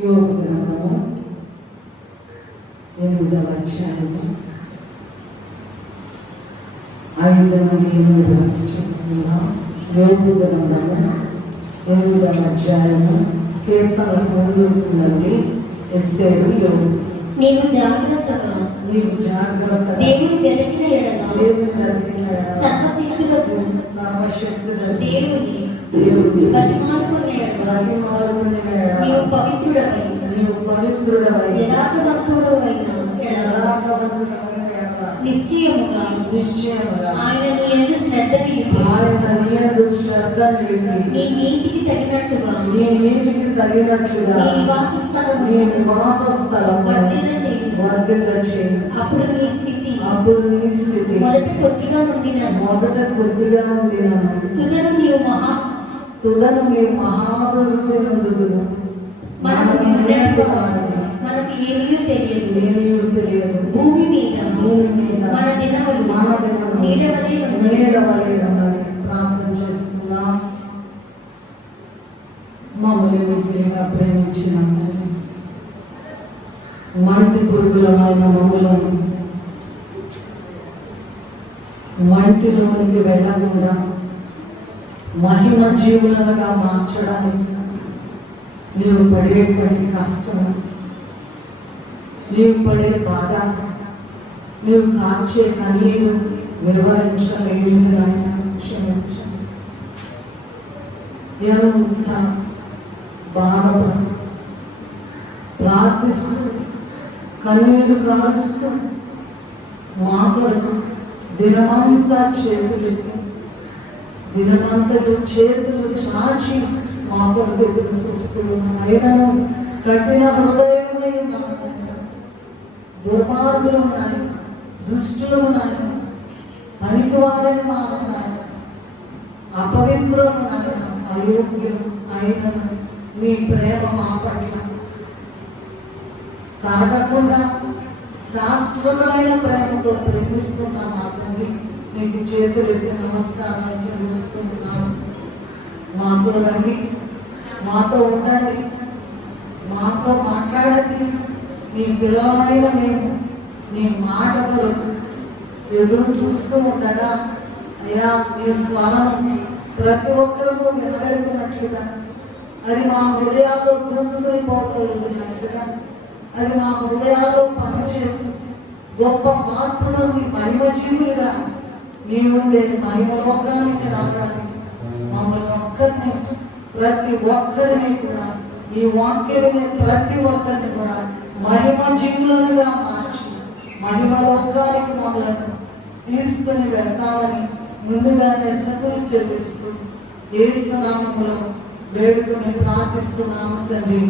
యోబు గ్రంథము 8వ అధ్యాయము 5 నుండి 8 వరకు చెప్పుకుందాం. యోబు గ్రంథము 8వ అధ్యాయము కీర్తనల ముందుంటుందండి. ఎస్తేరు యోబు. నీవు జాగ్రత్తగా దేవుని వెతికిన ఎడల సర్వశక్తులకు దేవుని బతిమాలుకునే ఎడల నీవు పవిత్రుడవై యథార్థవంతుడవైన ఎడల నిశ్చయముగా ఆయన నీ యందు శ్రద్ధ నిలిపి నీ నీతికి తగినట్టుగా నీ నివాసస్థలం వర్ధిల్ల చేయి. అప్పుడు నీ స్థితి మొదట కొద్దిగా ఉండిన తుదను నీవు మహాభివృద్ధి నందుదురు. మనకు ఏమీ తెలియదు. భూమి మీద మన దినములు నీడవలే ఉండాలి. ప్రార్థన చేస్తున్నాం. మమ్మల్ని మిగిలిగా ప్రేమించిన మంటి పురుగులమైన మమ్మలను మంటిలోనికి వెళ్ళకుండా మహిమ జీవులుగా మార్చడానికి నీవు పడేటువంటి కష్టం, నీవు పడే బాధ, నీవు కాచే కన్నీరు వివరించలేదు నాయన. క్షమించండి. ఎంత బాధపడు ప్రార్థిస్తూ కన్నీరు కారుస్తూ మా కొరకు దినమంతా దినమంతకు చేతులు చాచి మా కొరకు ఎదురు చూస్తున్నాం. అయినను కఠిన హృదయమై దుర్మార్గులు ఉన్నాయి, దుష్టులు ఉన్నాయి, పనికివారిని మారున్నాయి, అపవిత్రులు ఉన్నాయి, అయోగ్యులు అయినను నీ ప్రేమ మా పట్ల తాగకుండా శాశ్వతమైన ప్రేమతో ప్రేమిస్తున్నాం. మా తండ్రి నీకు చేతులు ఎత్తి నమస్కారాలు చెల్లిస్తున్నాం. మాతో రండి, మాతో ఉండండి, మాతో మాట్లాడండి. నీ పిల్లలమైన మేము నీ మాట కొరకు ఎదురు చూస్తూ ఉండగా అయ్యా నీ స్వరం ప్రతి ఒక్కరూ వినగలుగుతున్నట్లుగా, అది మా హృదయాల్లో దూసుకుపోగలుగుతున్నట్లుగా, అది మా హృదయాల్లో పనిచేసి గొప్ప మార్పును మహిమజీవులుగా నీవుండే మహిమలోకానికి రావడానికి మమ్మల్ని ప్రతి ఒక్కరిని కూడా ఈ వాక్యాన్ని ప్రతి ఒక్కరిని కూడా మహిమజీవులుగా మార్చి మహిమలోకానికి మమ్మల్ని తీసుకుని వెళ్తామని ముందుగానే స్థుతులు చెల్లిస్తూ యేసు నామములో వేడుకొని ప్రార్థిస్తున్నాము తండ్రి.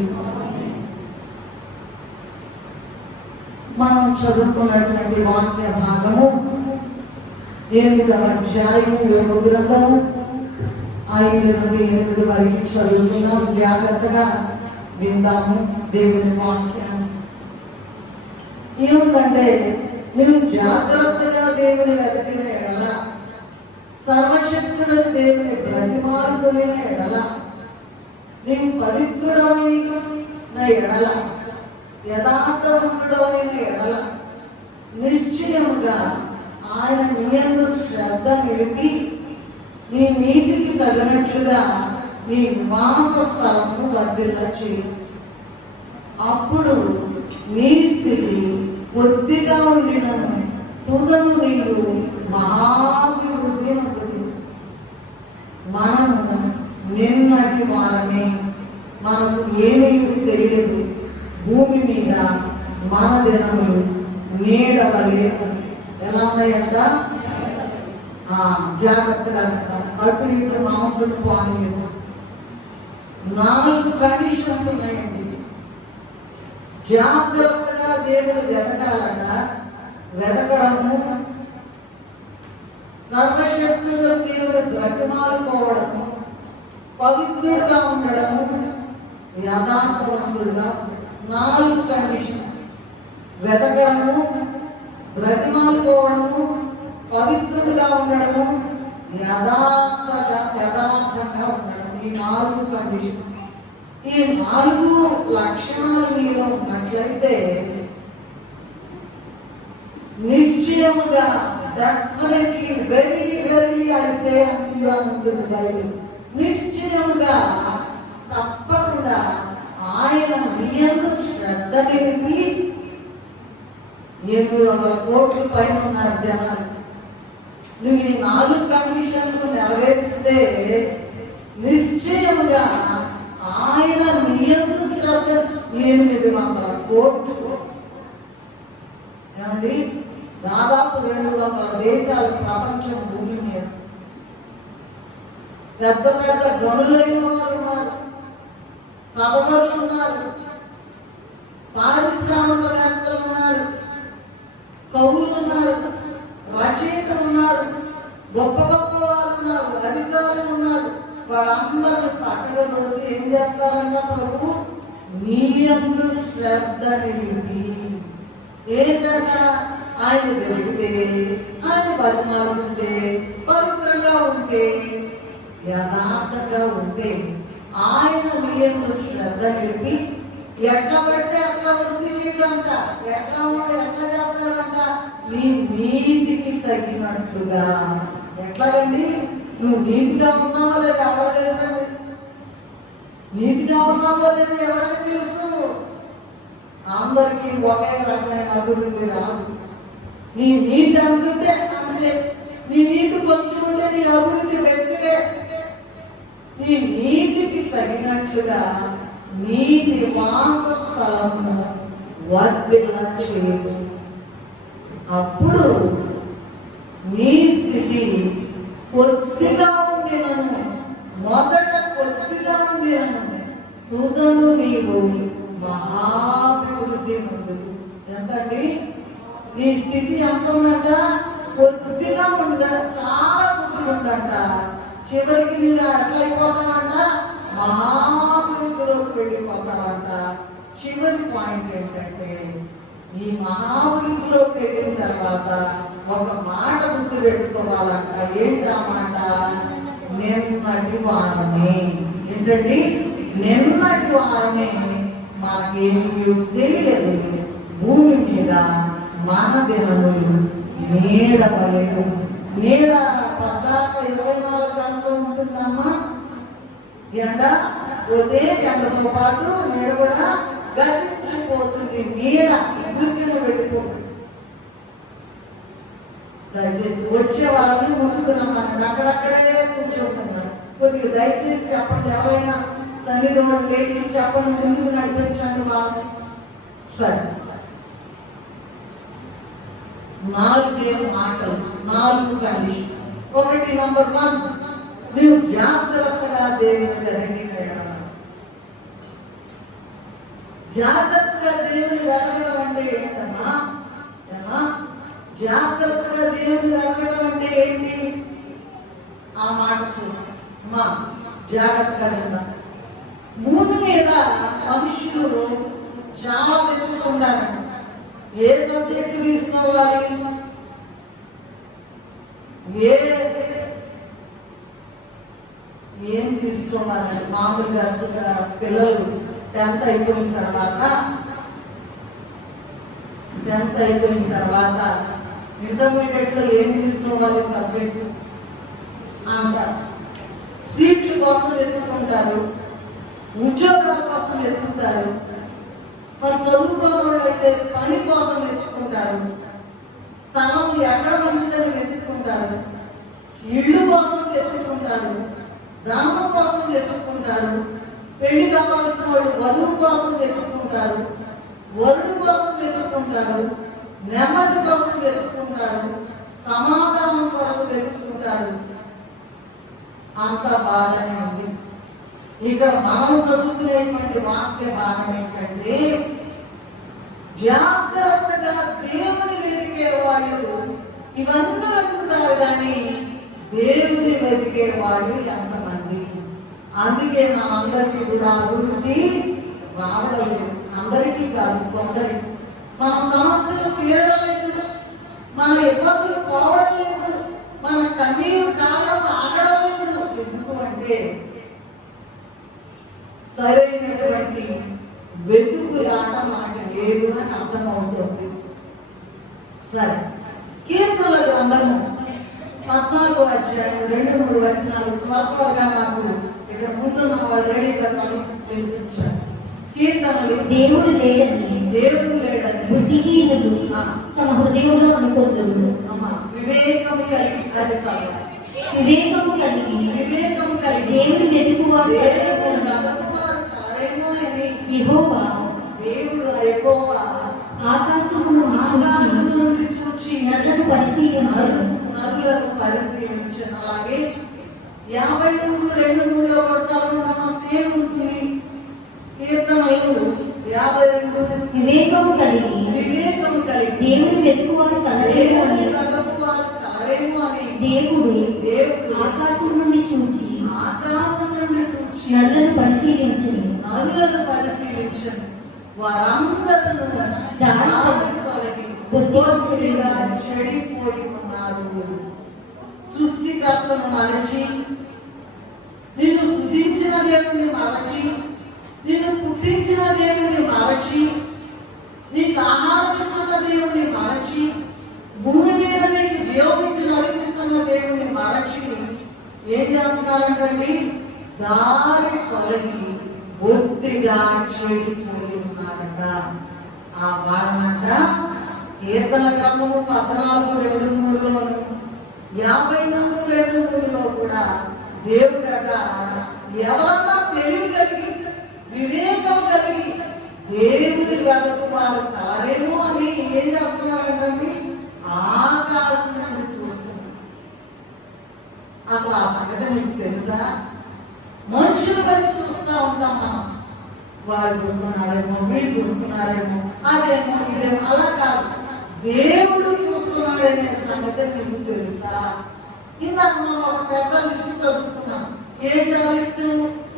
మనం చదువుకున్నటువంటి వాక్య భాగము 8వ అధ్యాయము యోబు గ్రంథము 5 నుండి 8 వరకు చదువుతున్నాం. జాగ్రత్తగా విందాము దేవుని వాక్యాన్ని. ఏముందంటే, నువ్వు జాగ్రత్తగా దేవుని వెతికిన ఎడల, సర్వశక్తుడైన దేవుని బ్రతిమాలుకునే ఎడల, నీవు పవిత్రుడైన ఎడల, యథార్థవంతుడైన ఎడల, నిశ్చయముగా ఆయన నీ యందు శ్రద్ధ నిలిపి నీ నీతికి తగినట్లుగా నీ నివాస స్థలము వర్ధిల్ల చేయి. అప్పుడు నీ స్థితి కొద్దిగా ఉండిన తుదను నీవు మహాభివృద్ధి ఉంటుంది. మనము నిన్నటి వారమే, మనకు ఏమీ తెలియదు. భూమి మీద మన దినములు నీడవలే ఎలా ఉన్నాయంట? జాగ్రత్తగా అటు ఇటు మాంసం పానీ 4 కండిషన్స్ ఉన్నాయండి. జాగ్రత్తగా దేవుని వెతకాలట. వెతకడము, సర్వశక్తులు దేవుని బ్రతిమాలుకోవడము, పవిత్రుడుగా ఉండడము, యథార్థవంతుడుగా 4 కండిషన్స్. వెతకడము, బ్రతిమాలుకోవడము, పవిత్రుడుగా ఉండడము, యథార్థంగా ఉండడం. ఈ 4 కండిషన్స్. ఈ 4 లక్షణాలు నీలో ఉన్నట్లయితే నిశ్చయముగా డెఫినెట్లీ వెరీ వెరీ ఐసే ఉంటుంది బైబిల్. నిశ్చయముగా తప్పకుండా ఆయన నియందు శ్రద్ధ నిలిపి 800 కోట్ల పైన ఉన్నారు జనాలు. నువ్వు ఈ 4 కండిషన్లు నెరవేరిస్తే నిశ్చయముగా ఆయన నియందు శ్రద్ధ 800 కోట్లు. ఏమండి, దాదాపు 200 దేశాలు ప్రపంచం భూమి మీద పెద్ద పెద్ద గనులైన వారు ఉన్నారు, సభలు ఉన్నారు, పారిశ్రామికవేత్తలు ఉన్నారు, కవులు ఉన్నారు, రచయితలు ఉన్నారు, గొప్ప గొప్ప వారు ఉన్నారు, అధికారులు ఉన్నారు. వాళ్ళందరూ పక్కగా దోసి ఏం చేస్తారంట? ప్రభు నీయందు శ్రద్ధ నిలిపి ఏంటంట? ఆయన వెలిగితే, ఆయన బతిమాలుంటే, పవిత్రంగా ఉంటే, యథార్థంగా ఉంటే ఆయన నీయందు శ్రద్ధ నిలిపి ఎట్లా పడితే అట్లా వృద్ధి చేయడంట. ఎట్లా చేస్తాడంట? నీ నీతికి తగినట్లుగా. ఎట్లాగండి? నువ్వు నీతిగా ఉన్నావో లేదు ఎవరో తెలుసండి. నీతిగా ఉన్నావో లేదు ఎవరికి తెలుసు? అందరికీ ఒకే రకమైన అభివృద్ధి రాదు. నీ నీతి అంటుంటే అంతే, నీ నీతి కొంచెం ఉంటే నీ అభివృద్ధి పెట్టే. నీ నీతికి తగినట్లుగా నీ నివాస స్థలమును వర్ధిల్ల చేయు. అప్పుడు నీ స్థితి కొద్దిగా ఉండేనను, మొదట కొద్దిగా ఉండేనను, తుదను నీవు మహాభివృద్ధి ఉంది. ఎంతండి? నీ స్థితి ఎంత ఉందంట? కొద్దిగా ఉంద, చాలా కొద్దిగా ఉందంట. చివరికి నేను ఎట్లయిపోతానంట? మహాభివృద్ధిలోకి వెళ్ళిపోతానంట. చివరి పాయింట్ ఏంటంటే, ఈ మహాభివృద్ధిలోకి వెళ్ళిన తర్వాత ఒక మాట గుర్తు పెట్టుకోవాలంట. ఏంటా మాట? నిన్నటి వారమే. ఏంటండి? నిన్నటి వారమే. మనకేమీ తెలియదు. భూమి మీద మన దినములు నీడ వలెను. నీడ పద్దాక 24 గంటలు ఉంటుందమ్మా. ఎండ పోతే ఎండతో పాటు నీడ కూడా గతించిపోతుంది. నీడ గుర్తులు వెళ్ళిపోతుంది. దయచేసి వచ్చే వాళ్ళని ముందుకు రమ్మనండి. అక్కడక్కడే కూర్చోతున్నారు. కొద్దిగా దయచేసి చెప్పండి. ఎవరైనా సన్నిధిలో లేచి చెప్పండి, ముందుకు నడిపించండి వాళ్ళని. సరే, 4 మాటలు, 4 కండిషన్స్. ఒకటి, నంబర్ 1, నువ్వు జాగ్రత్తగా దేవుని వెతకడం. జాగ్రత్తగా దేవుని వెతకడం అంటే ఏంటమ్మా? జాగ్రత్తగా దేవుని వెతకడం అంటే ఏంటి? ఆ మాట చూడండి మా జాగ్రత్తగా. భూమి మీద మనుషులు చాలా వెతుకుతున్నారు. ఏ సబ్జెక్ట్ తీసుకోవాలి, ఏం తీసుకోవాలి? మామూలుగా పిల్లలు 10th అయిపోయిన తర్వాత ఇంటర్మీడియట్ లో ఏం తీసుకోవాలి సబ్జెక్టు అంటారు. సీట్ల కోసం ఎత్తుకుంటారు, ఉద్యోగాల కోసం ఎత్తుతారు. మరి చదువుకోని వాళ్ళు అయితే పని కోసం ఎత్తుకుంటారు, స్థలం ఎక్కడ మంచిదని వెతుక్కుంటారు, ఇళ్ళు కోసం వెతుక్కుంటారు, దానం కోసం వెతుక్కుంటారు, పెళ్లి కావాల్సిన వాళ్ళు వధువు కోసం వెతుక్కుంటారు, వరుడు కోసం వెతుక్కుంటారు, నెమ్మది కోసం వెతుక్కుంటారు, సమాధానం కొరకు వెతుక్కుంటారు. అంత బాగానే ఉంది. ఇక మనం చదువుకునేటువంటి వాక్య భాగం ఏంటంటే, జాగ్రత్తగా దేవుని వెతికే వాళ్ళు ఇవన్నీ వెతుకుతారు, కానీ దేవుని వెతికే వాళ్ళు ఎంతమంది? అందుకే మనందరికీ కూడా అభివృద్ధి రావడం లేదు. అందరికీ కాదు, కొందరికి. మన సమస్యలు తీరడం లేదు, మన ఇబ్బందులు పోవడం లేదు, మన కన్నీరు కాలం ఆగడం లేదు. ఎందుకు అంటే సరైన బట్టి వెతుకులాట మనకి లేదు అని అర్థమవుతుంది. సరే, కీర్తనల గ్రంథము 14వ అధ్యాయం 2-3 వచనాలు త్వరగా నాకు ఇక్కడ ముందున్న వాళ్ళు రెడీగా చదువు వినిపించారు. కీర్తనలు దేవుడు లేడని బుద్ధిహీనులు తమ హృదయంలో అనుకుంటున్నారు. వివేకము కలిగి, అది చాలా వివేకము కలిగి దేవుని వెతుకువారు యెహోవా ఆకాశము నుండి చూచి నరులను పరిశీలించు. అలాగే 53:2-3 కూడా చదవడం సేమ్ ఉంటుంది. కీర్తనలు 52 వివేకము కలిగి దేవుని వెతుకువారు కలరేమో అని దేవుడు ఆకాశం నుండి చూచి నరులను పరిశీలించను. వారందరూ చెడిపోయి ఉన్నారు. సృష్టికర్తను మరచి, నిన్ను సృజించిన దేవుని మరచి, నిన్ను పుట్టించిన దేవుని మరచి, నీకు ఆహారం ఇస్తున్న దేవుని మరచి, భూమి మీద నీకు జీవమించి నడిపిస్తున్న దేవుని మరచి ఏం చేస్తున్నారంటండి? దారి తొలగి బొత్తిగా చెడిపోయి ఉన్నారట. ఆ వారమంట కీర్తన గ్రంథము 14:2-3లోను 53:2-3లో కూడా దేవుడట ఎవరన్నా తెలివి కలిగి వివేకం కలిగి దేవుని వెతకు వారు కారేమో అని ఏం చేస్తున్నాడంటే ఆకాశం నుండి చూస్తున్నాడు. అసలు ఆ సంగతి మీకు తెలుసా? మనుషులు బట్టి చూస్తూ ఉంటాం మనం. వాళ్ళు చూస్తున్నారేమో, వీళ్ళు చూస్తున్నారేమో, అదేమో ఇదేమో. అలా కాదు, దేవుడు చూస్తున్నాడనే సంగతి మీకు తెలుసా? ఇందాక మనం ఒక పెద్ద లిస్టు చదువుకున్నాం. ఏంటో లిస్టు?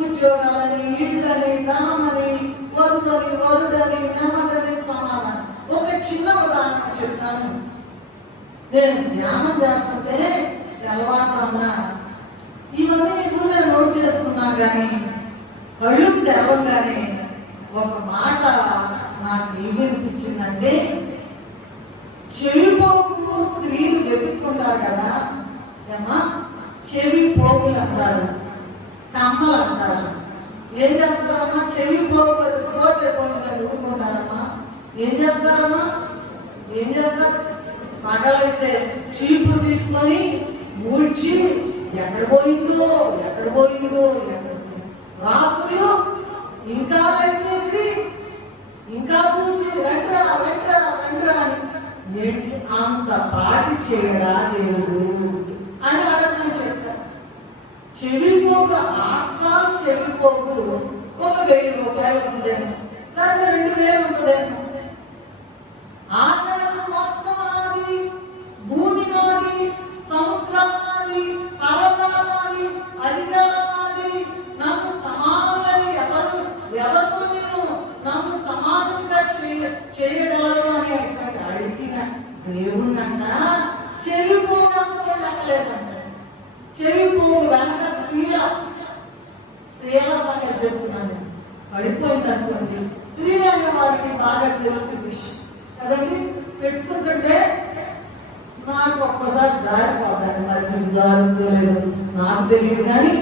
ఉద్యోగాలని, ఇళ్ళని, ధనమని, వరుడని, నెమ్మదని, సమాధానం. ఒక చిన్న ఉదాహరణ చెప్తాను. నేను ధ్యానం చేస్తుంటే తెల్లవారుజామున ఇవన్నీ ఎక్కువ నేను నోట్ చేసుకున్నా కానీ కళ్ళు తెరవగానే ఒక మాట నాకు ఏమనిపించిందంటే, చెవి పోగు స్త్రీలు వెతుక్కుంటారు కదా ఏమా, చెవి పోగులు అంటారు, కమ్మలు అంటారు. ఏం చేస్తారమ్మా? చెవి పోగు వెతుక్కోతే పోగులు ఊరుకుంటారమ్మా. ఏం చేస్తారమ్మా? ఏం చేస్తారు? పగలైతే చీపు తీసుకొని ఊడ్చి ఎక్కడ పోయిందో. రాత్రులు ఇంకా పెట్టేసి ఇంకా చూసి వెంట్రా అని ఏంటి అంత పాటి చేయడా దేవుడు అని అడగని చెప్తారు. చెవిపోగు ఆత్మ చెవిపోగు ఒక 1000 రూపాయలు ఉంటుందేమో, లేదా 2000 ఉంటుందేమో. ఆకాశం మొత్తం నాది, భూమి నాది, సముద్రం నాది, పర్వతాలు, అధికారం నాది. నన్ను సమానులని ఎవరితో నేను నన్ను సమానంగా చేయగలరు అని అడిగిన దేవుణ్ణంట చెవి పోగంత కూడా ఎక్కలేదంట. చెవి పోగు వెనక శీల సంగతి చెప్తున్నాను. పడిపోయింది అనుకోండి. స్త్రీలైన వారికి బాగా తెలిసిన విషయం కదండి. పెట్టుకుంటుంటే నాకు ఒక్కసారి జారిపోతాను. మరి మీకు జారుతుందో లేదో నాకు తెలియదు, కానీ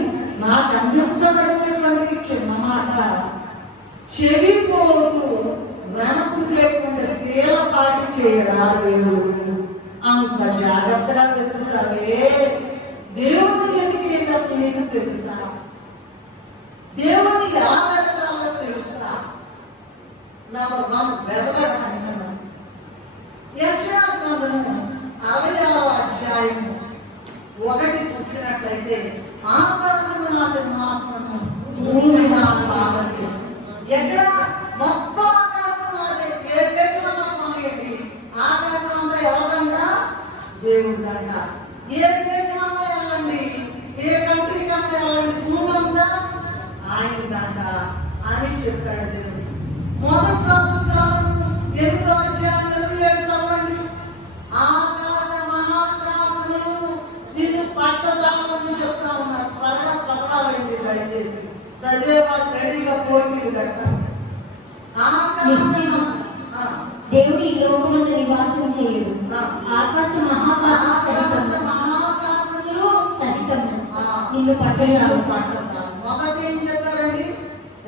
నాకు అందించబడినటువంటి చిన్న మాట, చెవి పోగు వెనక్కు లేకుండా శీలపాటి చేయడా దేవుడు. అంత జాగ్రత్తగా వెతుకుతావే. దేవుడిని ఎదిగేది అసలు నీకు తెలుసా? దేవుడిని ఎలా వెతకాలో తెలుసా? నెంబర్ 1 వెతకడం. యెషయా గ్రంథము 66వ అధ్యాయము 1 చూసినట్లయితే, ఆకాశము నా సింహాసనము, భూమి నా పాదము. ఎక్కడ మొత్తం ఆకాశం నాదే. ఏ దేశంలో మనకి ఆకాశం అంతా ఎవరంట? దేవుడిదంట. ఏ దేశంలో వెళ్ళండి, ఏ కంట్రీ కన్నా వెళ్ళండి, భూమి అంతా ఆయనదంట అని చెప్పాడు దేవుడు. మొదటి ప్రభుత్వాలను 8వ అధ్యాయం 27 చదవండి. ఆకాశ మహాకాశములు నిన్ను పట్టదామని చెప్తా ఉన్నారు. త్వరగా చదవాలండి దయచేసి. చదివే వాళ్ళు రెడీగా పోటీ పెట్టాలి. నిశ్చయం. ఆ, దేవుడు ఈ లోకమందు నివాసం చేయడు. ఆ. ఆకాశ మహాకాశం సరితము. మహాకాశములు సరితము ఆ, నిన్ను పట్టజాలు. పట్టజాలు. మొదట ఏం చెప్పారండి?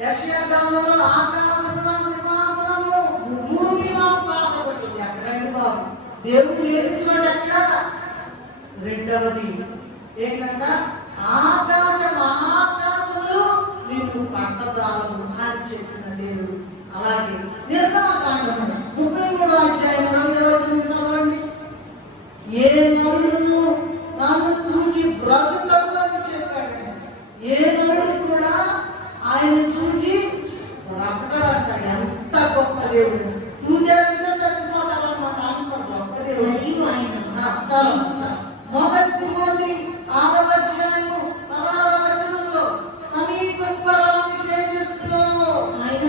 యెషయా గ్రంథంలో ఆకాశమున సింహాసనము, భూమిలో పాదపడి. ఎక్కడండి బాబు? దేవుడు లేని చోట ఎక్కడ? రెండవది ఏంటంట? ఆకాశ మహాకాశములు నిన్ను పట్టజాలు అని చెప్పిన దేవుడు. అలాగే నిర్గమకాండము 33వ అధ్యాయం 20వ వచనం చదవండి. ఏ నరుడును నన్ను చూచి బ్రతుకడు అని చెప్పాడు. ఏ నరుడు కూడా ఆయన చూచి బ్రతకడంట. ఎంత గొప్ప దేవుడు! చూచారంటే చచ్చిపోతారన్నమాట. అంత గొప్ప దేవుడు. మరియు ఆయన చాలు చాలు. మొదటి తిమోతి 6వ అధ్యాయము 16వ వచనంలో సమీపరాని తేజస్సులో ఆయన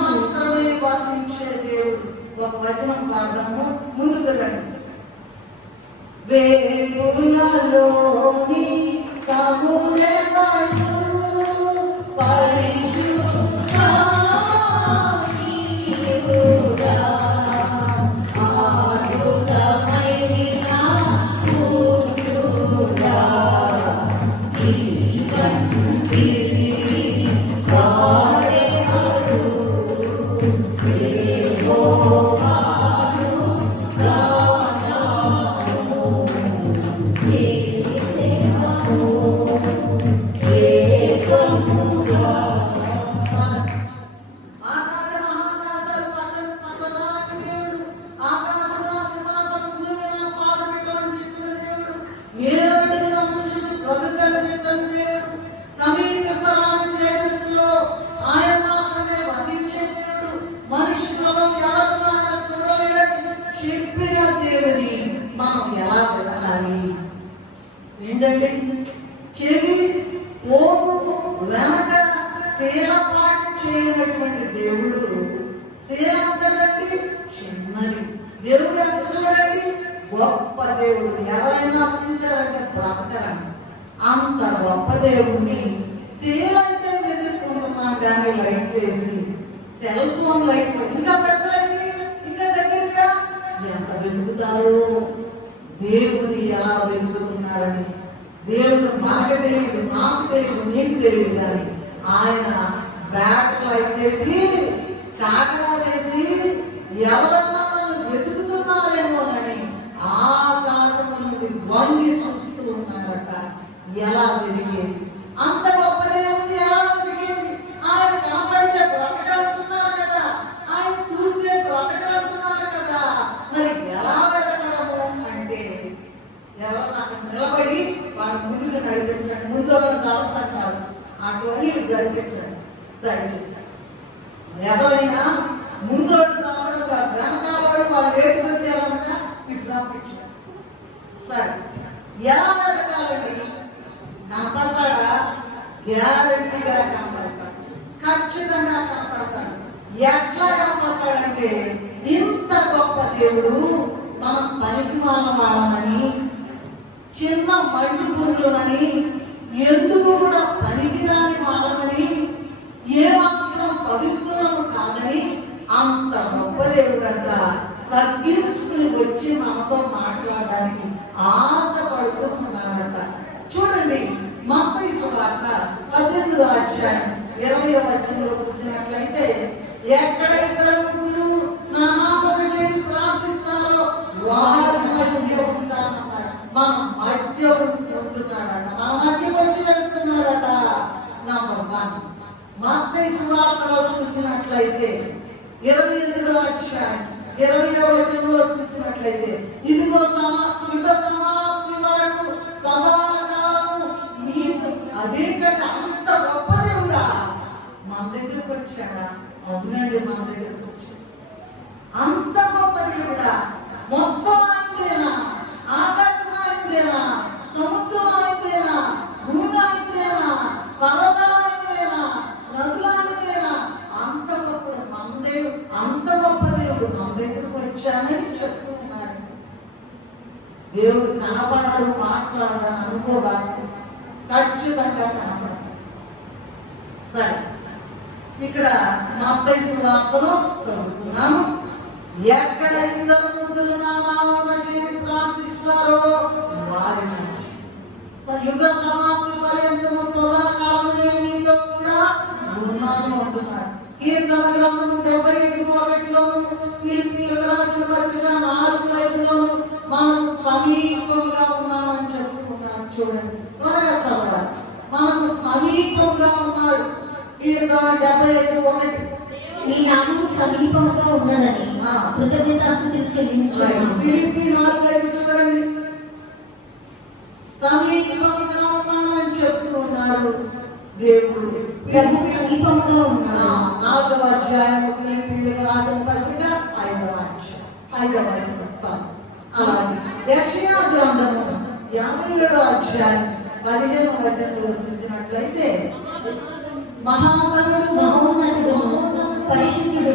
మాత్రమే వసించే దేవుడు. ఒక వచనం పాడదాము, ముందుకు రండి. వేపులలోని సముద్రగాడు పరిశుద్ధ దేవుడా, అద్భుతమైన దేవుడా, నీ వంటి వాడెవరు? యెహోవాను గానము చేసెదము ఏకముగా. ఆకాశ మహాకాశాలు పట్టజాలని దేవుడు, ఆకాశంలో సింహాసనం, భూమిలో పాదపెట్టమని చెప్పిన దేవుడు, ఏ నరుడైనా మనుషులకు బ్రతుకని చెప్పిన దేవుడు, సమీపరాని తేజస్సులో ఆయన మాత్రమే వసించే దేవుడు, మనిషి ప్రభావం ఎవరు ఆయన చూడలేడని చెప్పిన దేవుని మనం ఎలా వెతకాలి? ఏంటంటే చెవి పోగు వెనక శీలపాటు చేయనటువంటి దేవుడు. శీల అంతటి చిన్నది. దేవుడు అంటున్నాడండి గొప్ప దేవుడు. ఎవరైనా చూశారంటే బ్రతకరండి. అంత గొప్ప దేవుడిని శీల అయితే వెతుక్కుంటున్నాం. దాన్ని లైట్ వేసి సెల్ ఫోన్ లైట్ ఇంకా పెద్దలండి, ఇంకా దగ్గరగా ఎంత వెతుకుతారో దేవుని ఎలా వెతుకుతున్నారని. దేవుడు మనకు తెలియదు, నాకు తెలియదు, నీకు తెలియదు. కానీ ఆయన బ్యాట్ లైట్ వేసి కాకరా వేసి ఎవరన్నా నన్ను వెతుకుతున్నారేమోనని ఆకాశం నుండి వంగి చూస్తూ ఉన్నారట. ఎలా వెతికేది? అంత గొప్ప దేవుడిని ఎలా వెతికేది? ఆయన కనపడితే బ్రతకాలంటున్నారు కదా, ఆయన చూస్తే బ్రతకాలంటున్నారు కదా. మరి ఎలా వెతకడము అంటే ఎవరు అక్కడ నిలబడి వాళ్ళ ముందుకు నడిపించండి. ముందు జాగ్రత్త కాదు, అటువని జరిపించండి దయచేసి. ఎవరైనా ముందు రావడం కాదు, వెనకాలవాడు వాళ్ళు లేటుకు వచ్చారనక ఇటు పంపించారు. సరే, ఎలా వెతకాలండి? కనపడతాడా? గ్యారంటీగా కనపడతాడు, ఖచ్చితంగా కనపడతాడు. ఎట్లా కనపడతాడంటే ఇంత గొప్ప దేవుడు మనం పనికి మానవాడమని, చిన్న మట్టి పురుగులమని, ఎందుకు కూడా పనికిరాని వాళ్ళమని, ఏమాత్రం పవిత్రులము కాదని అంత గొప్ప దేవుడంట తగ్గించుకుని వచ్చి మనతో మాట్లాడడానికి ఆశపడుతూ ఉన్నాడంట. చూడండి, మత్తయి సువార్త 18వ అధ్యాయం 20వ వచనంలో చూసినట్లయితే, ఎక్కడ ఇద్దరు ముగ్గురు నా నామమున చేరి ప్రార్థిస్తారో వారి మధ్య ఉంటానన్నాడు. మన మధ్య ఉంటున్నాడట, మన మధ్య వచ్చి వేస్తున్నాడట. నంబర్ 1 మత్తయి సువార్తలో చూసినట్లయితే 28వ అధ్యాయం 20వ వచనంలో చూసినట్లయితే, ఇదిగో సమాప్తి వరకు సదాకాలము నీతో. అదేంటంటే అంత గొప్ప దేవుడా మన దగ్గరకు వచ్చాడా? అవునండి, మన దగ్గరకు వచ్చాడు. అంత గొప్ప దేవుడా. మొత్తం ఆయనదేనా? ఆకాశం ఆయనదేనా? సముద్రం ఆయనదేనా? భూమి ఆయనదేనా? పర్వతాలు ఆయనదేనా? నదులు ఆయనదేనా? అంత గొప్ప మన దేవుడు, అంత గొప్ప దేవుడు మన దగ్గరకు వచ్చానని చెప్తూ ఉన్నారు. దేవుడు కనపడాడు, మాట్లాడాలని అనుకోబాడు, ఖచ్చితంగా కనపడాడు. సరే, ఇక్కడ మత్తయి సువార్తలో చదువుకున్నాము. ఎక్కడ ఇద్దరు ముగ్గురు నా నామమున చేరి ప్రార్థిస్తారో వారిని యుగ సమాప్తి పర్యంతము సదాకాలం నేను మీతో కూడా ఉన్నాను అంటున్నాడు. కీర్తన గ్రంథం 75:1 ఫిలిప్పీయులకు రాసిన పత్రిక 4:5 మనకు సమీపంగా ఉన్నామని చెప్పుకున్నాడు. చూడండి, త్వరగా చదవాలి. మనకు సమీపంగా ఉన్నాడు. కీర్తన 75:1 నీ నామము సమీపంగా ఉన్నదని కృతజ్ఞతాస్తుతులు చెల్లించుచున్నాము. ఫిలిప్పీ 4:5 చూడండి, సమీపంగా ఉన్నామని చెప్తూ ఉన్నారు దేవుడు. ప్రభు సమీపంగా ఉన్నాడు. 4వ అధ్యాయం ఫిలిప్పీయులకు రాసిన పత్రిక 5వ అధ్యాయం 5వ వచనం. అలాగే యెషయా గ్రంథము 57వ అధ్యాయం 15వ వచనంలో చూసినట్లయితే మహాగణుడు మహోన్నతుడు పరిశుద్ధుడు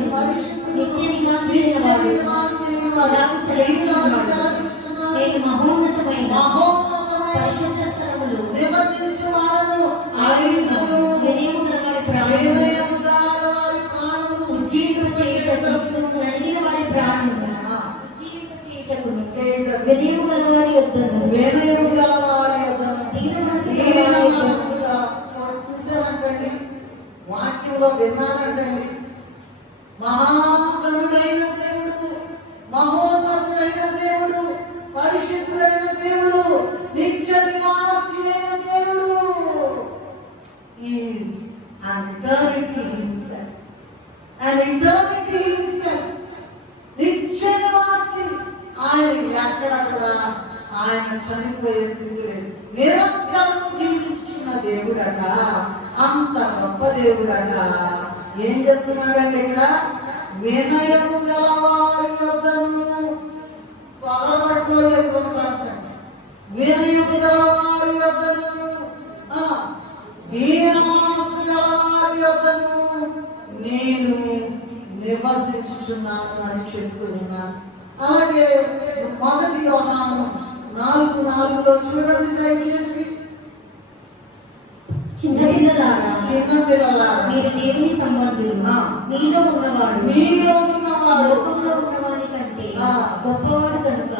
నిత్య నివాసి అయిన వాడు అలాగూ సెలవిస్తున్నాడు. నేను మహోన్నతమైన పరిశుద్ధ స్థలములో నివసించువాడను ఆయనను వినయము గల వారి ప్రాణము ఉజ్జీవింపచేయుటకు నలిగిన వారి ప్రాణము ఉజ్జీవింపచేయుటకును వినయము గల వారి యొద్దను దీన మనస్సుగా చూసారంటండి, వాక్యంలో విన్నారంటండి. మహాగణుడైన దేవుడు, మహోన్నతుడైన దేవుడు, పరిశుద్ధుడైన దేవుడు, నిత్య నివాసి అయిన దేవుడు is an eternity himself. An eternity himself. నిత్య నివాసి. ఆయన ఎక్కడక్కడ ఆయన చనిపోయే స్థితి లేదు. నిరంతరం జీవించిన దేవుడట, అంత గొప్ప దేవుడట. ఏం చెప్తున్నాడంటే ఇక్కడ, వినయము గల వారి యొద్దను పగలబట్టుకోలేదు. వినయము గల వారి యొద్దను దీన మనస్సు గల వారి యొద్దను నేను నివసించుచున్నాను అని చెప్తూ ఉన్నాను. అలాగే 1 యోహాను 4:4 చూడండి దయచేసి. చిన్నపిల్లలారా మీరు దేవుని సంబంధులు. మీలో ఉన్నవాడు లోకంలో ఉన్నవాడి కంటే గొప్పవాడు కనుక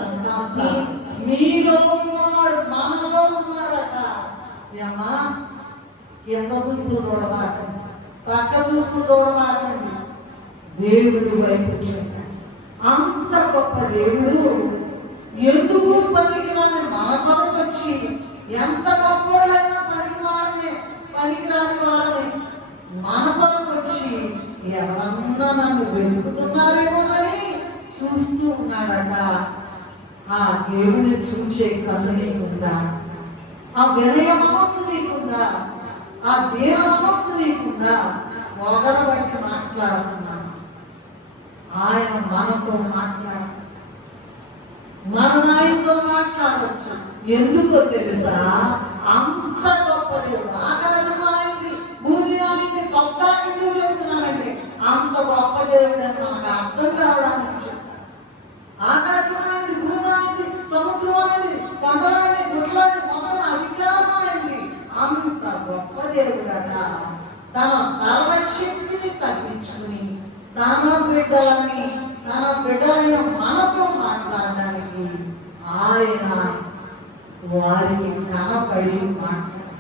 మీలో ఉన్నవాడు మనలో ఉన్నాడట. ఏమా, ఎంత చూపులు చూడబాకండి, పక్క చూపులు చూడబాకండి, దేవుడి వైపు చూడండి. అంత గొప్ప దేవుడు ఎందుకు పనికిరాని మన కొరకు వచ్చి, ఎంత గొప్పవాడైనా పనికిరాని వారిని మన కొరకు వచ్చి ఎవరన్నా నన్ను వెతుకుతున్నారేమోనని చూస్తూ ఉన్నాడట. ఆ దేవుని చూచే కన్ను నీకుందా? ఆ వినయ మనస్సు నీకుందా? ఆ దీన మనస్సు నీకుందా? ఒకరు బట్టి మాట్లాడుతున్నాను. ఆయన మనతో మాట్లాడు, మనం ఆయనతో మాట్లాడవచ్చు. ఎందుకో తెలుసా? అంత గొప్ప దేవుడు. ఆకాశం ఆయనది, భూమి ఆయనది. పక్కా ఎందుకు చెప్తున్నానంటే, అంత గొప్ప దేవుడు అని మనకు అర్థం కావడానికి చెప్తాను. ఆకాశం ఆయనది, భూమి ఆయనది, సముద్రం ఆయనది, కొండలని గుడ్లని మొత్తం అధికారం ఆయనది. అంత గొప్ప దేవుడట. తన సర్వశక్తిని తగ్గించుకుని తన బిడ్డలైన మనతో మాట్లాడడానికి ఆయన వారికి కనపడి మాట్లాడు.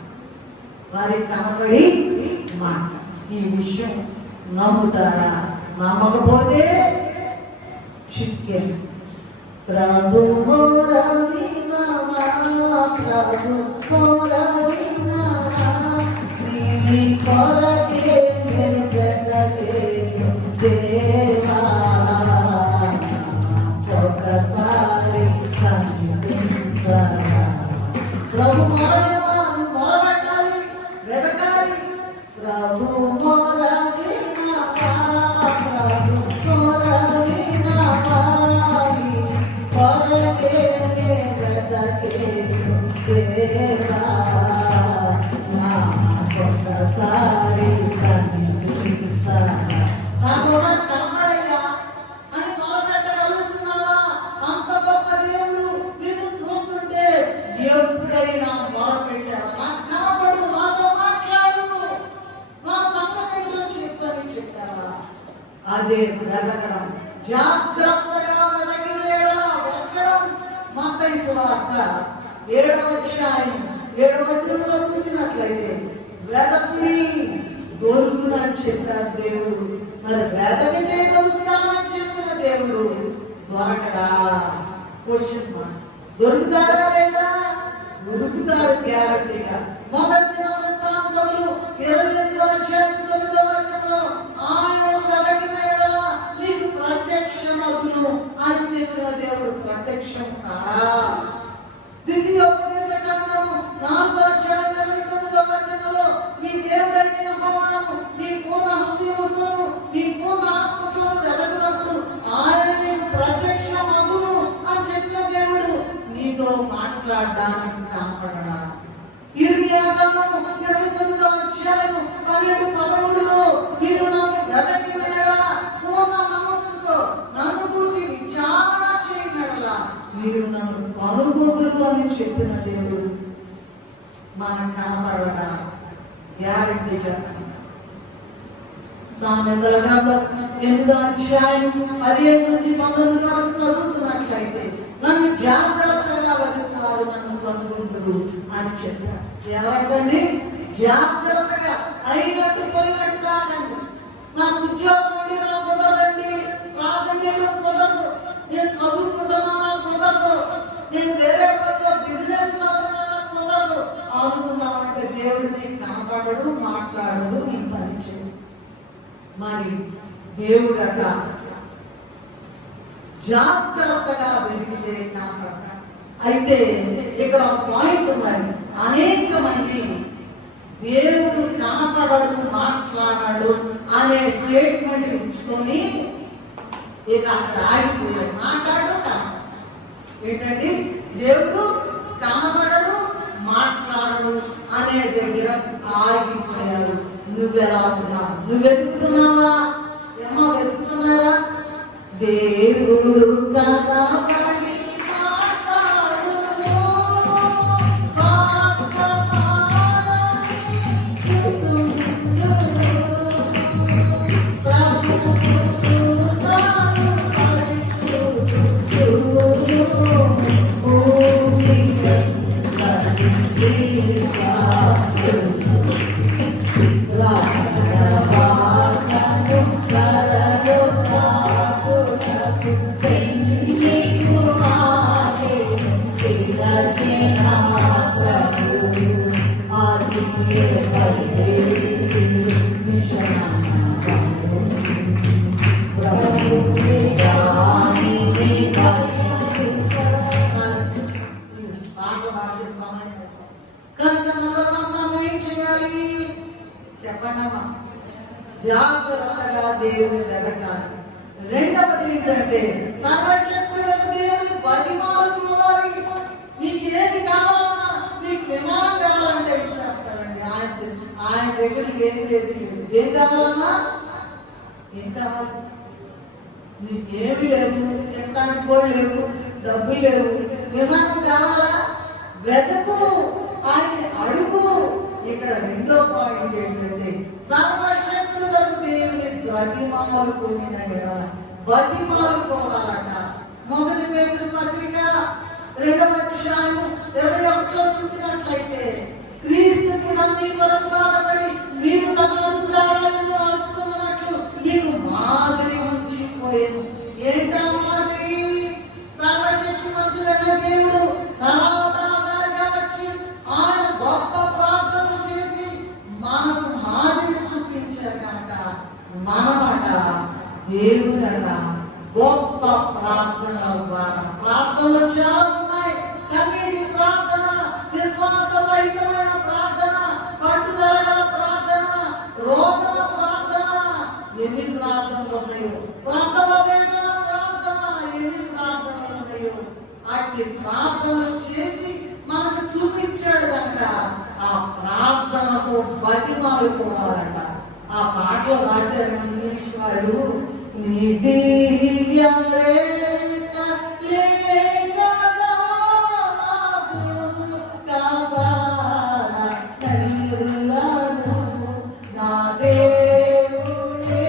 ఈ విషయం నమ్ముతారా? నమ్మకపోతే చిక్కే. ప్రభు దేవా ఒకసారి కనిపించరా. ప్రభు మొరబెట్టాలి, వెతకాలి. ప్రభు మొర వినవా, ప్రభు మొర వినవా, కొరకే వెతకే దేవా. అదే వెతకడం, జాగ్రత్తగా వెతకడం. మత్తయి సువార్త 7వ అధ్యాయం 7వ వచనంలో చూసినట్లయితే వెతకుడి దొరుకుతుందని చెప్పారు దేవుడు. మరి వెతకితే దొరుకుతానని చెప్పిన దేవుడు దొరకడా? Question mark. దొరుకుతాడా లేదా? దొరుకుతాడు గ్యారంటీగా. మొదటి దినవృత్తాంతములు 28వ అధ్యాయం 9వ వచనంలో ఆయన వెతకిన యెడల నీకు ప్రత్యక్షమగును అని చెప్పిన దేవుడు ప్రత్యక్షం కాడా? ద్వితీయోపదేశ కాండము 4వ అధ్యాయం 29వ వచనంలో నీ దేవుడైన యెహోవాను నీ పూర్ణ హృదయముతోను నీ పూర్ణ ఆత్మతోను వెతకినప్పుడు ఆయన నీకు ప్రత్యక్షమగును అని చెప్పిన దేవుడు నీతో మాట్లాడడానికి కనపడడా? ఇర్మియా గ్రంథము 29వ అధ్యాయం 12, 13లో మీరు నన్ను వెతకిన యెడల పూర్ణ మనస్సుతో నన్ను గూర్చి విచారణ చేయని యెడల మీరు నన్ను కనుగొందురు అని చెప్పిన దేవుడు మనకు కనపడడా? గ్యారంటీగా. సామెతల గ్రంథం 8వ అధ్యాయం 17 నుంచి 19 వరకు చదువుతున్నట్లయితే నన్ను జాగ్రత్తగా వెతుకువారు నన్ను కనుగొందురు అని చెప్పారు. ఏమంటండి? జాగ్రత్తగా, అయినట్టు పోయినట్టు కాదండి. నాకు ఉద్యోగం అండి, నాకు కుదరదండి, ప్రార్థన చేయడం కుదరదు, నేను చదువుకుంటున్నా నాకు కుదరదు, నేను వేరే బిజినెస్ లో ఉన్నా నాకు కుదరదు అనుకున్నామంటే దేవుడు నీకు కనపడడు, మాట్లాడదు, నీ పని చేయడు. మరి దేవుడట జాగ్రత్తగా వెతికితే కనపడతాడు. అయితే ఇక్కడ ఒక పాయింట్ ఉన్నది. అనేక మంది దేవుడు కనపడడు, మాట్లాడాడు అనే స్టేట్మెంట్ ఉంచుకొని ఇక అక్కడ ఆగిపోయాడు. మాట్లాడు కనపడదు. ఏంటండి? దేవుడు కనపడడు, మాట్లాడడు అనే దగ్గర ఆగిపోయారు. నువ్వెలా ఉన్నావు? నువ్వు వెతుకుతున్నావా? ఏమో వెతుకుతున్నారా? దేవుడు కనపడి చెప్పండమ్మా. జాగ్రత్తగా దేవుని వెతకాలి. రెండవది ఏంటంటే సర్వశక్తుడైన దేవుని బతిమాలుకోవాలి. నీకు ఏది కావాలన్నా, నీకు విమానం కావాలంటే ఇచ్చేస్తాడండి. ఆయన దగ్గరికి ఏది లేదు. ఏం కావాలన్నా? ఏం కావాలి? నీకేమి లేవు, తినడానికి కూడా లేవు, డబ్బులు లేవు, విమానం కావాలా? వెతుకు, ఆయన అడుగు. ఇక్కడ రెండో పాయింట్ ఏంటంటే సర్వశక్తుడైన దేవుని బతిమాలుకోవాలట. బతిమాలుకోవాలట. మొదటి పేతురు పత్రిక 2వ అధ్యాయం 21లో చూసినట్లయితే క్రీస్తుకు నీ కొరకు బాధపడి మీరు తన అడుగుజాడలలో నడుచుకున్నట్లు మీకు మాదిరి ఉంచిపోయాను. ఏంటా మాదిరి? సర్వశక్తిమంతుడైన దేవుడు తలాదారుగా వచ్చి ఆయన గొప్ప ప్రార్థన చేసి మనకు మాదిరి చూపించారు కనుక మనమట దేవుడట గొప్ప ప్రార్థన ద్వారా. ప్రార్థనలు చాలా ఉన్నాయి. కన్నీటి ప్రార్థన, విశ్వాస సహితమైన ప్రార్థన, పట్టుదల గల ప్రార్థన, రోదన ప్రార్థన, ఎన్ని ప్రార్థనలు ఉన్నాయో. ప్రసవ వేదన ప్రార్థన, ఎన్ని ప్రార్థనలు ఉన్నాయో. అట్టి ప్రార్థనలు చేసి మనకు చూపించాడు కనుక ఆ ప్రార్థనతో బతిమాలుకోవాలట. ఆ పాటలో రాశారు ఇంగ్లీష్ వాళ్ళు, నీ దివ్య రేఖ లేఖలో నాకు కాపాడగలను. నా దేవుడే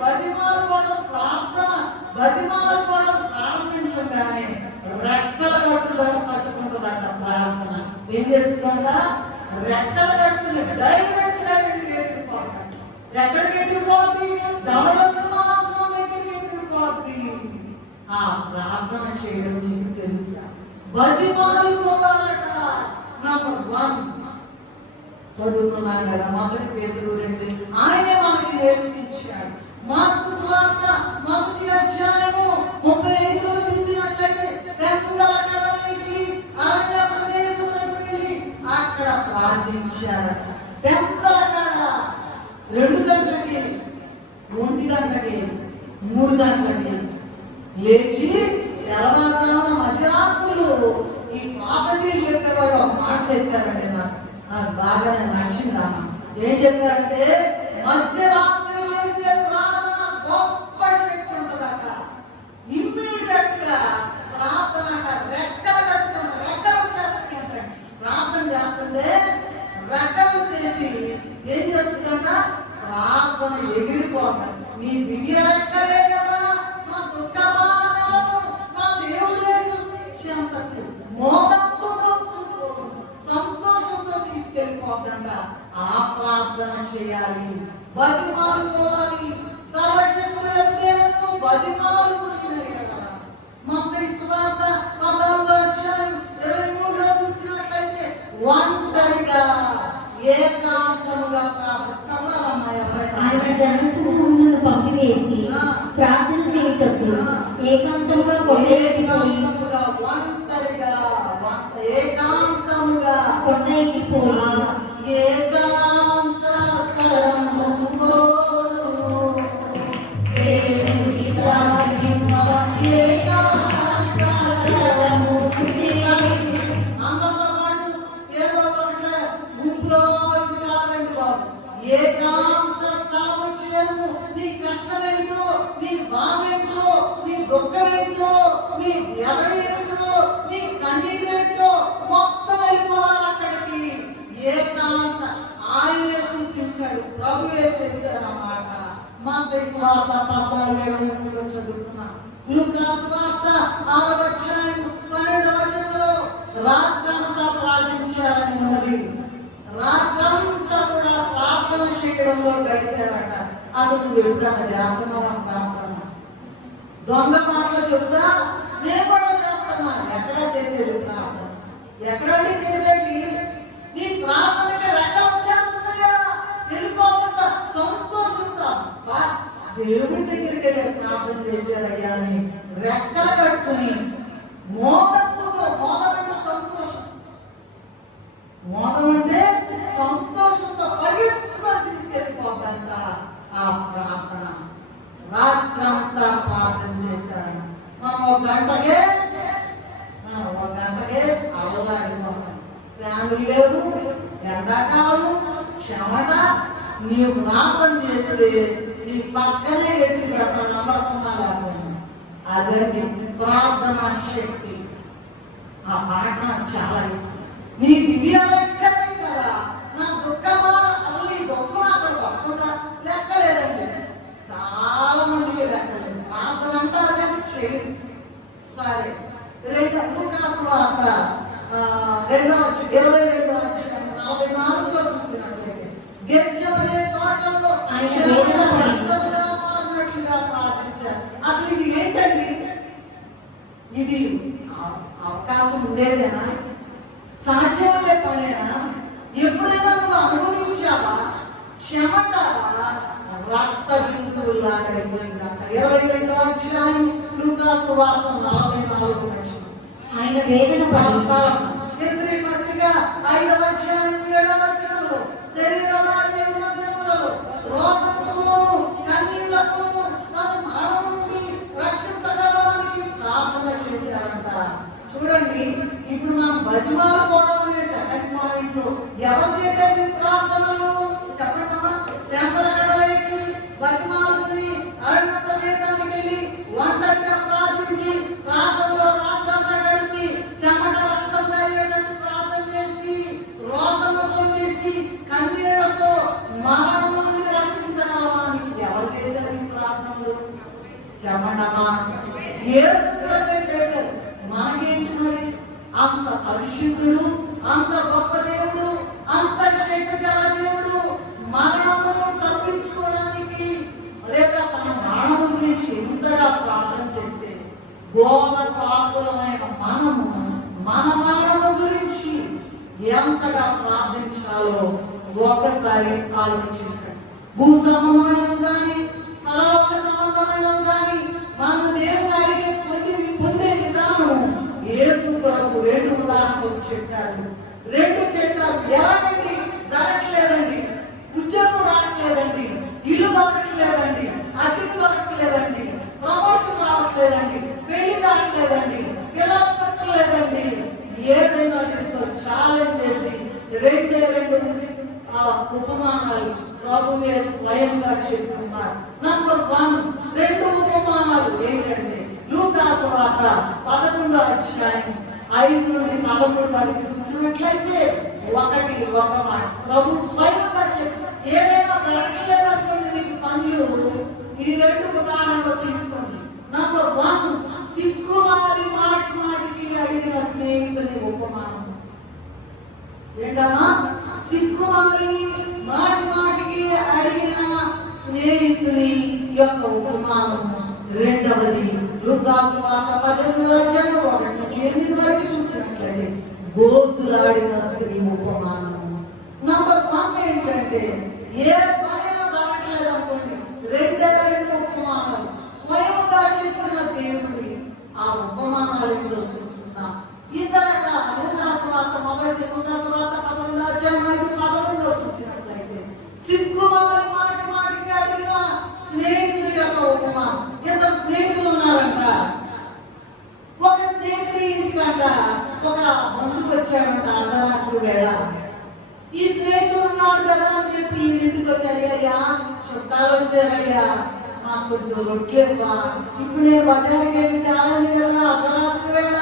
బతిమాలుకోవడం ప్రార్థన, బతిమాలుకోవడం ప్రారంభించగానే రెక్కల కట్టుదల కట్టుకుంటుందంట ప్రార్థన. ఏం చేస్తుందంట? రెక్కల కట్టుకుని డైరెక్ట్ గా ఎగిరిపోతాడు. ఎక్కడికి ఎగిరిపోద్ది? ధవళ సింహాసనం దగ్గరికి ఎగిరిపోద్ది. ఆ ప్రార్థన చేయడం నీకు తెలుసా? బతిమాలుకోవాలట. నంబర్ 1 చదువుకున్నాం కదా, 1 పేతురు 2 ఆయనే మనకి నేర్పించాడు. మార్కు సువార్త 1వ అధ్యాయము 35 చూసినట్లయితే పెద్దల కడల నుంచి అరణ్య ప్రదేశంలోకి వెళ్ళి అక్కడ ప్రార్థించారట. పెద్దల కడ 2 గంటలకి, 1 గంటకి, 3 గంటలకి లేచి తెల్లవారుజామున మధ్యరాత్రులు ఈ ప్రాఫెసీలు చెప్పేవాడు ఒక మాట చెప్పారండి. నాకు బాగానే నచ్చిందమ్మా. ఏం చెప్పారంటే, మధ్యరాత్రి చేసే ప్రార్థన గొప్ప శక్తి ఉంటుందట. ఇమ్మీడియట్ గా ప్రార్థన రెక్కలు కట్టుకుని రెక్కలు చేస్తుంటే ప్రార్థన చేస్తుంటే రెక్కలు చేసి ఏం చేస్తుందంట? ప్రార్థన ఎగిరిపోతాయి. నీ దివ్య రెక్కలే కదా మా దుఃఖ బాధలను మా దేవుడు చేసేంతకు మోదంతో సంతోషంతో తీసుకెళ్ళిపోతుందా ఆ ప్రార్థన చేయాలి, బతిమాలుకోవాలి. సర్వశక్తుడు దేవుడు బతిమాలుకుని మత్తయి సువార్త 14వ అధ్యాయం 23లో చూసినట్లయితే ఒంటరిగా ఏకాంతముగా ఆయన జనసమూహములను పంపివేసి ప్రార్థన చేయుటకు ఏకాంతముగా ఒంటరిగా ఏకాంతముగా కొండ ఎక్కిపోయి ఏకాంత ఏకాంత స్థలం వచ్చేందుకు నీ కష్టమేంటో, నీ బాధేంటో, నీ దుఃఖమేంటో, నీ వ్యధేంటో, నీ కన్నీరేంటో మొత్తం వెళ్ళిపోవాలి అక్కడికి. ఏకాంత ఆయనే చూపించాడు, ప్రభువే చేశారన్నమాట. మత్తయి సువార్త 14:23 చదువుకున్నా. లూకా సువార్త 6వ అధ్యాయం 12వ వచనంలో రాత్రంతా ప్రార్థించారని ఉన్నది. రాత్రంతా కూడా ప్రార్థన చేయడంలో గడిపారట. అసలు నువ్వు ఎప్పుడన్నా చేస్తున్నావా ప్రార్థన? దొంగ మాటలు చెప్తా నేను కూడా చేస్తున్నా. ఎక్కడా చేసేది ప్రార్థన? ఎక్కడండి చేసేది? నీ ప్రార్థనకి రెక్కలు వచ్చేస్తున్నాయా? వెళ్ళిపోతుందా సంతోషంతో దేవుడి దగ్గరికి వెళ్ళి ప్రార్థన చేశారయ్యా అని రెక్కలు కట్టుకుని మోదంతో, మోదమంటే సంతోషం, మోదం అంటే సంతోషంతో పరిగెత్తుగా తీసుకెళ్ళిపోతాంట ఆ ప్రార్థన. రాత్రంతా ప్రార్థన చేశారు. మనం ఒక గంటకే అల్లలాడిపోతాం. ఫ్యామిలీ లేదు, ఎండాకాలం, చెమట. నీవు ప్రార్థన చేస్తే నీ పక్కనే వేసి పెడతాను అమర్పంగా లేకపోయింది. అదండి ప్రార్థన శక్తి. ఆ మాట నాకు చాలా ఇష్టం. నీ దివ్య లెక్కలే కదా నా దుఃఖమా? అసలు ఈ దుఃఖం అక్కడ వస్తుందా? లెక్కలేదండి. చాలా మందికి లెక్కలేదు. ప్రార్థన అంటారు కానీ చేయదు. సరే, లూకా సువార్త 22వ అధ్యాయం 44లో చూసినట్లయితే గెత్సేమనే తోటలో రక్తముగా మారినట్లుగా ప్రార్థించారు. అసలు ఇది ఏంటండి? ఇది అవకాశం ఉండేదేనా? సాధ్యమయ్యే పనేనా? ఎప్పుడైనా నువ్వు అనుభవించావా? చెమటావా? రక్త బిందువులాగా అయిపోయిందంట. 22వ అధ్యాయం లూకా సువార్త 44 ఆయన వేదన ఎబ్రీ పత్రిక 5వ అధ్యాయం 7వ వచనంలో శరీరంలో రోగముతోను కన్నీళ్లతోను తను మరణం నుండి రక్షించగలవానికి ప్రార్థన చేశారంట. చూడండి, ఇప్పుడు మనం బతిమాలుకోవడం అనే సెకండ్ పాయింట్ లో ఎవరు చేసేది ప్రార్థనలు చెప్పండమ్మా. తెంపల కడలేచి బతిమాలుకుని అరణ్య ప్రదేశానికి వెళ్ళి ఒంటరిగా ప్రార్థించి ప్రార్థనలో రాత్రంతా గడిపి చెమట రక్తంగా అయ్యేటట్టు ప్రార్థన చేసి రోగములతో చేసి కన్నీళ్లతో మరణం నుండి రక్షించగల చెప్పండమ్మా, యేసు ప్రభువే చేశారు. మాకేంటి మరి? అంత పరిశుద్ధుడు, అంత గొప్ప దేవుడు, అంత శక్తి గల దేవుడు మరణమును తప్పించుకోవడానికి లేదా తన మరణము గురించి ఎంతగా ప్రార్థన చేస్తే ఘోర పాపులమైన మనము మన మరణము గురించి ఎంతగా ప్రార్థించాలో ఒక్కసారి ఆలోచించండి. భూ సంబంధమైన కానీ పరలోక సంబంధమైన కానీ మన దేవుని అడిగే పొందే విధానం యేసు ప్రభు 2 ఉదాహరణలు చెప్పారు. 2 చెప్పారు. ఎలాగండి? జరగట్లేదండి, ఉద్యోగం రావట్లేదండి, ఇల్లు దొరకట్లేదండి, అతిథి దొరకట్లేదండి, ప్రమోషన్ రావట్లేదండి, పెళ్లి రావట్లేదండి, పిల్లలు పట్టలేదండి. ఏదైనా తీసుకో ఛాలెంజ్ చేసి 2 నుంచి ఆ ఉపమానాలు ప్రభువే స్వయంగా చెప్తున్నారు. నంబర్ 1, 2 ఉపమానాలు ఏంటంటే లూకా సువార్త 11వ అధ్యాయం 5 నుండి 13 వరకు చూసినట్లయితే ఒక మాట ప్రభు స్వయంగా చెప్పారు. ఏదైనా జరగలేదనుకోండి మీకు పనులు, ఈ 2 ఉదాహరణలు తీసుకోండి. నంబర్ 1, సిగ్గుమాలి మాటికి అడిగిన స్నేహితుని ఉపమానం. ఏంటమ్మా? సిగ్గుమాలి మాటికి అడిగిన స్నేహితుని యొక్క ఉపమానం. 2వది లూకా సువార్త 18వ అధ్యాయం 1 నుంచి 8 వరకు చూసినట్లయితే గోజులాడిన స్త్రీ ఉపమానం. నంబర్ 1 ఏంటంటే ఏ పనైనా జరగట్లేదు అనుకోండి, 2 ఉపమానాలు స్వయంగా చెప్పిన దేవుడి ఆ ఉపమానాలు ఏమిటో చూస్తున్నాం. ఇతర లూకా సువార్త 11వ అధ్యాయం 5-11 చూసినట్లయితే సిగ్గుమాలి మాటికి అడిగిన స్నేహితుడి యొక్క ఉపమానం. ఇద్దరు స్నేహితులు ఉన్నారంట. ఒక స్నేహితుడి ఇంటికంట ఒక బంధువు వచ్చాడంట అర్ధరాత్రి వేళ. ఈ స్నేహితుడు ఉన్నాడు కదా అని చెప్పి ఈ ఇంటికి వచ్చాడు. అయ్యా చుట్టాలు వచ్చారయ్యా, మాకు కొంచెం రొట్టెవ్వా, ఇప్పుడు నేను బజార్కి వెళ్ళి తేవాలి కదా అర్ధరాత్రి వేళ,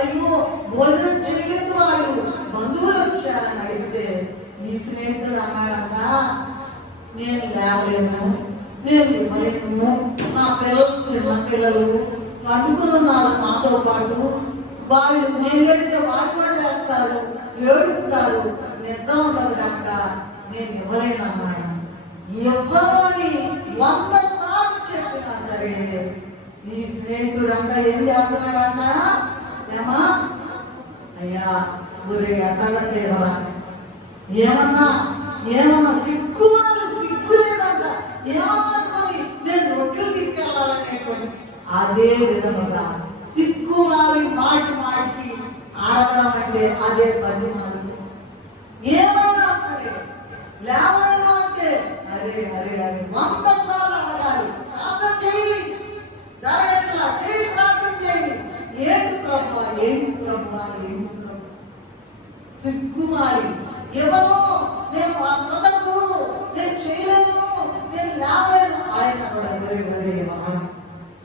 అయ్యో భోజనం చేయలేదు వాడు, బంధువులు వచ్చారని అడిగితే ఈ స్నేహితుడు అన్నాడంట, నేను లేవలేను, నేను ఇవ్వలేను, నా పిల్లలు చిన్న పిల్లలు పండుగలు ఉన్నారు మాతో పాటు, వాళ్ళు నేను వెళ్తే వాటివాడు వేస్తారు, ఏడుస్తారు, నిద్ర ఉండదు కనుక నేను ఇవ్వలేను అన్నాడు. ఇవ్వని 100 సార్లు చెప్పినా సరే ఈ స్నేహితుడు అంట ఏం చేస్తున్నాడంట, ఏమా అయ్యా ఊరే ఎట్టగట్టే ఏమన్నా సిగ్గు లేదంట, ఏమన్నా నేను రొట్టెలు తీసుకెళ్ళాలనేటువంటి అదే విధముగా సిగ్గుమాలి మాటికి ఆడడం అంటే అదే 10 మార్లు. ఏమైనా సరే లేవైనా అంటే అరే 100 సార్లు అడగాలి. ప్రార్థన చేయి, జరగట్లా చేయి, ప్రార్థన చేయి. ఏంటి ప్రభువా సిగ్గుమాలి ఎవరో నేను కుదరదు, నేను చేయలేను, నేను లేవలేను. ఆయన కూడా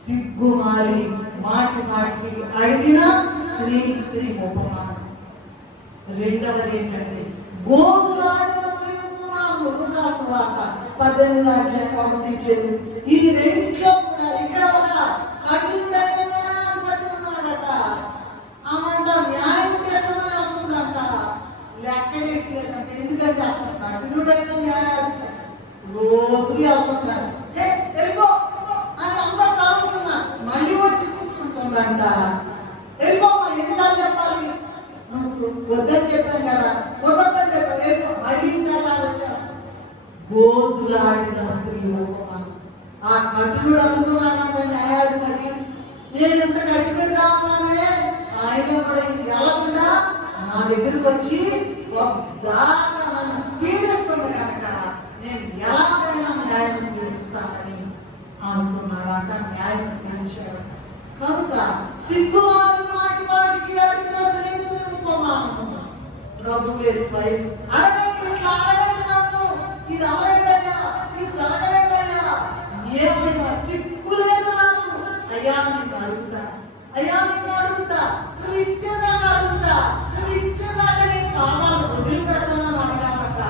సిగ్గుమాలి మాటికి అడిగిన స్నేహితుడి ఉపమానం. 2వది ఏంటంటే గోజులాడిన స్త్రీ ఉపమానం. లూకా సువార్త 18వ అధ్యాయం 1 నుంచి 8. ఇది 2లో కూడా ఇక్కడ ఒక కఠినుడైన న్యాయాధిపతి ఉన్నాడట. ఆమంట న్యాయం చేసమని అవుతుందంట, లెక్కలేదంటే. ఎందుకంటే అతను కఠినుడైన న్యాయాధిపతి రోజు వెళ్తుంటాడు. వెళ్ళిపో అని అందరూ తాగుతున్నా మళ్ళీ వచ్చి కూర్చుంటుందంట. వెళ్ళిపోమ్మా, ఎన్నిసార్లు చెప్పాలి, నువ్వు వద్దని చెప్పాను కదా, వద్దని చెప్పాను, వెళ్ళిపో మళ్ళీ వచ్చా. గోజులాడిన స్త్రీ ఉపమానం. ఆ కఠినుడు అనుకున్నాడంట న్యాయాధిపతి, నేను ఎంత కఠినుడిగా ఉన్నానే, ఆయన కూడా వెళ్ళకుండా నా దగ్గరికి వచ్చి దాకా నన్ను పీడిస్తుంది కనుక నేను ఎలాగైనా న్యాయం తీరుస్తానని అనుకున్నాడంట. న్యాయం తీర్చాడు కనుక సిగ్గుమాలి మాటికి అడిగిన స్నేహితుడి ఉపమానం. ప్రభువే స్వయం అడగండి, ఇట్లా అడగండి నన్ను, ఇది అమలైందయ్యా, ఇది జరగలేదయ్యా, ఏమైనా సిగ్గు లేదు నాకు, అయ్యా నిన్ను అడుగుతా, నువ్వు ఇచ్చేదాకా అడుగుతా, నువ్వు ఇచ్చేదాకా నీ పాదాలు వదిలిపెడతానని అడగాలట.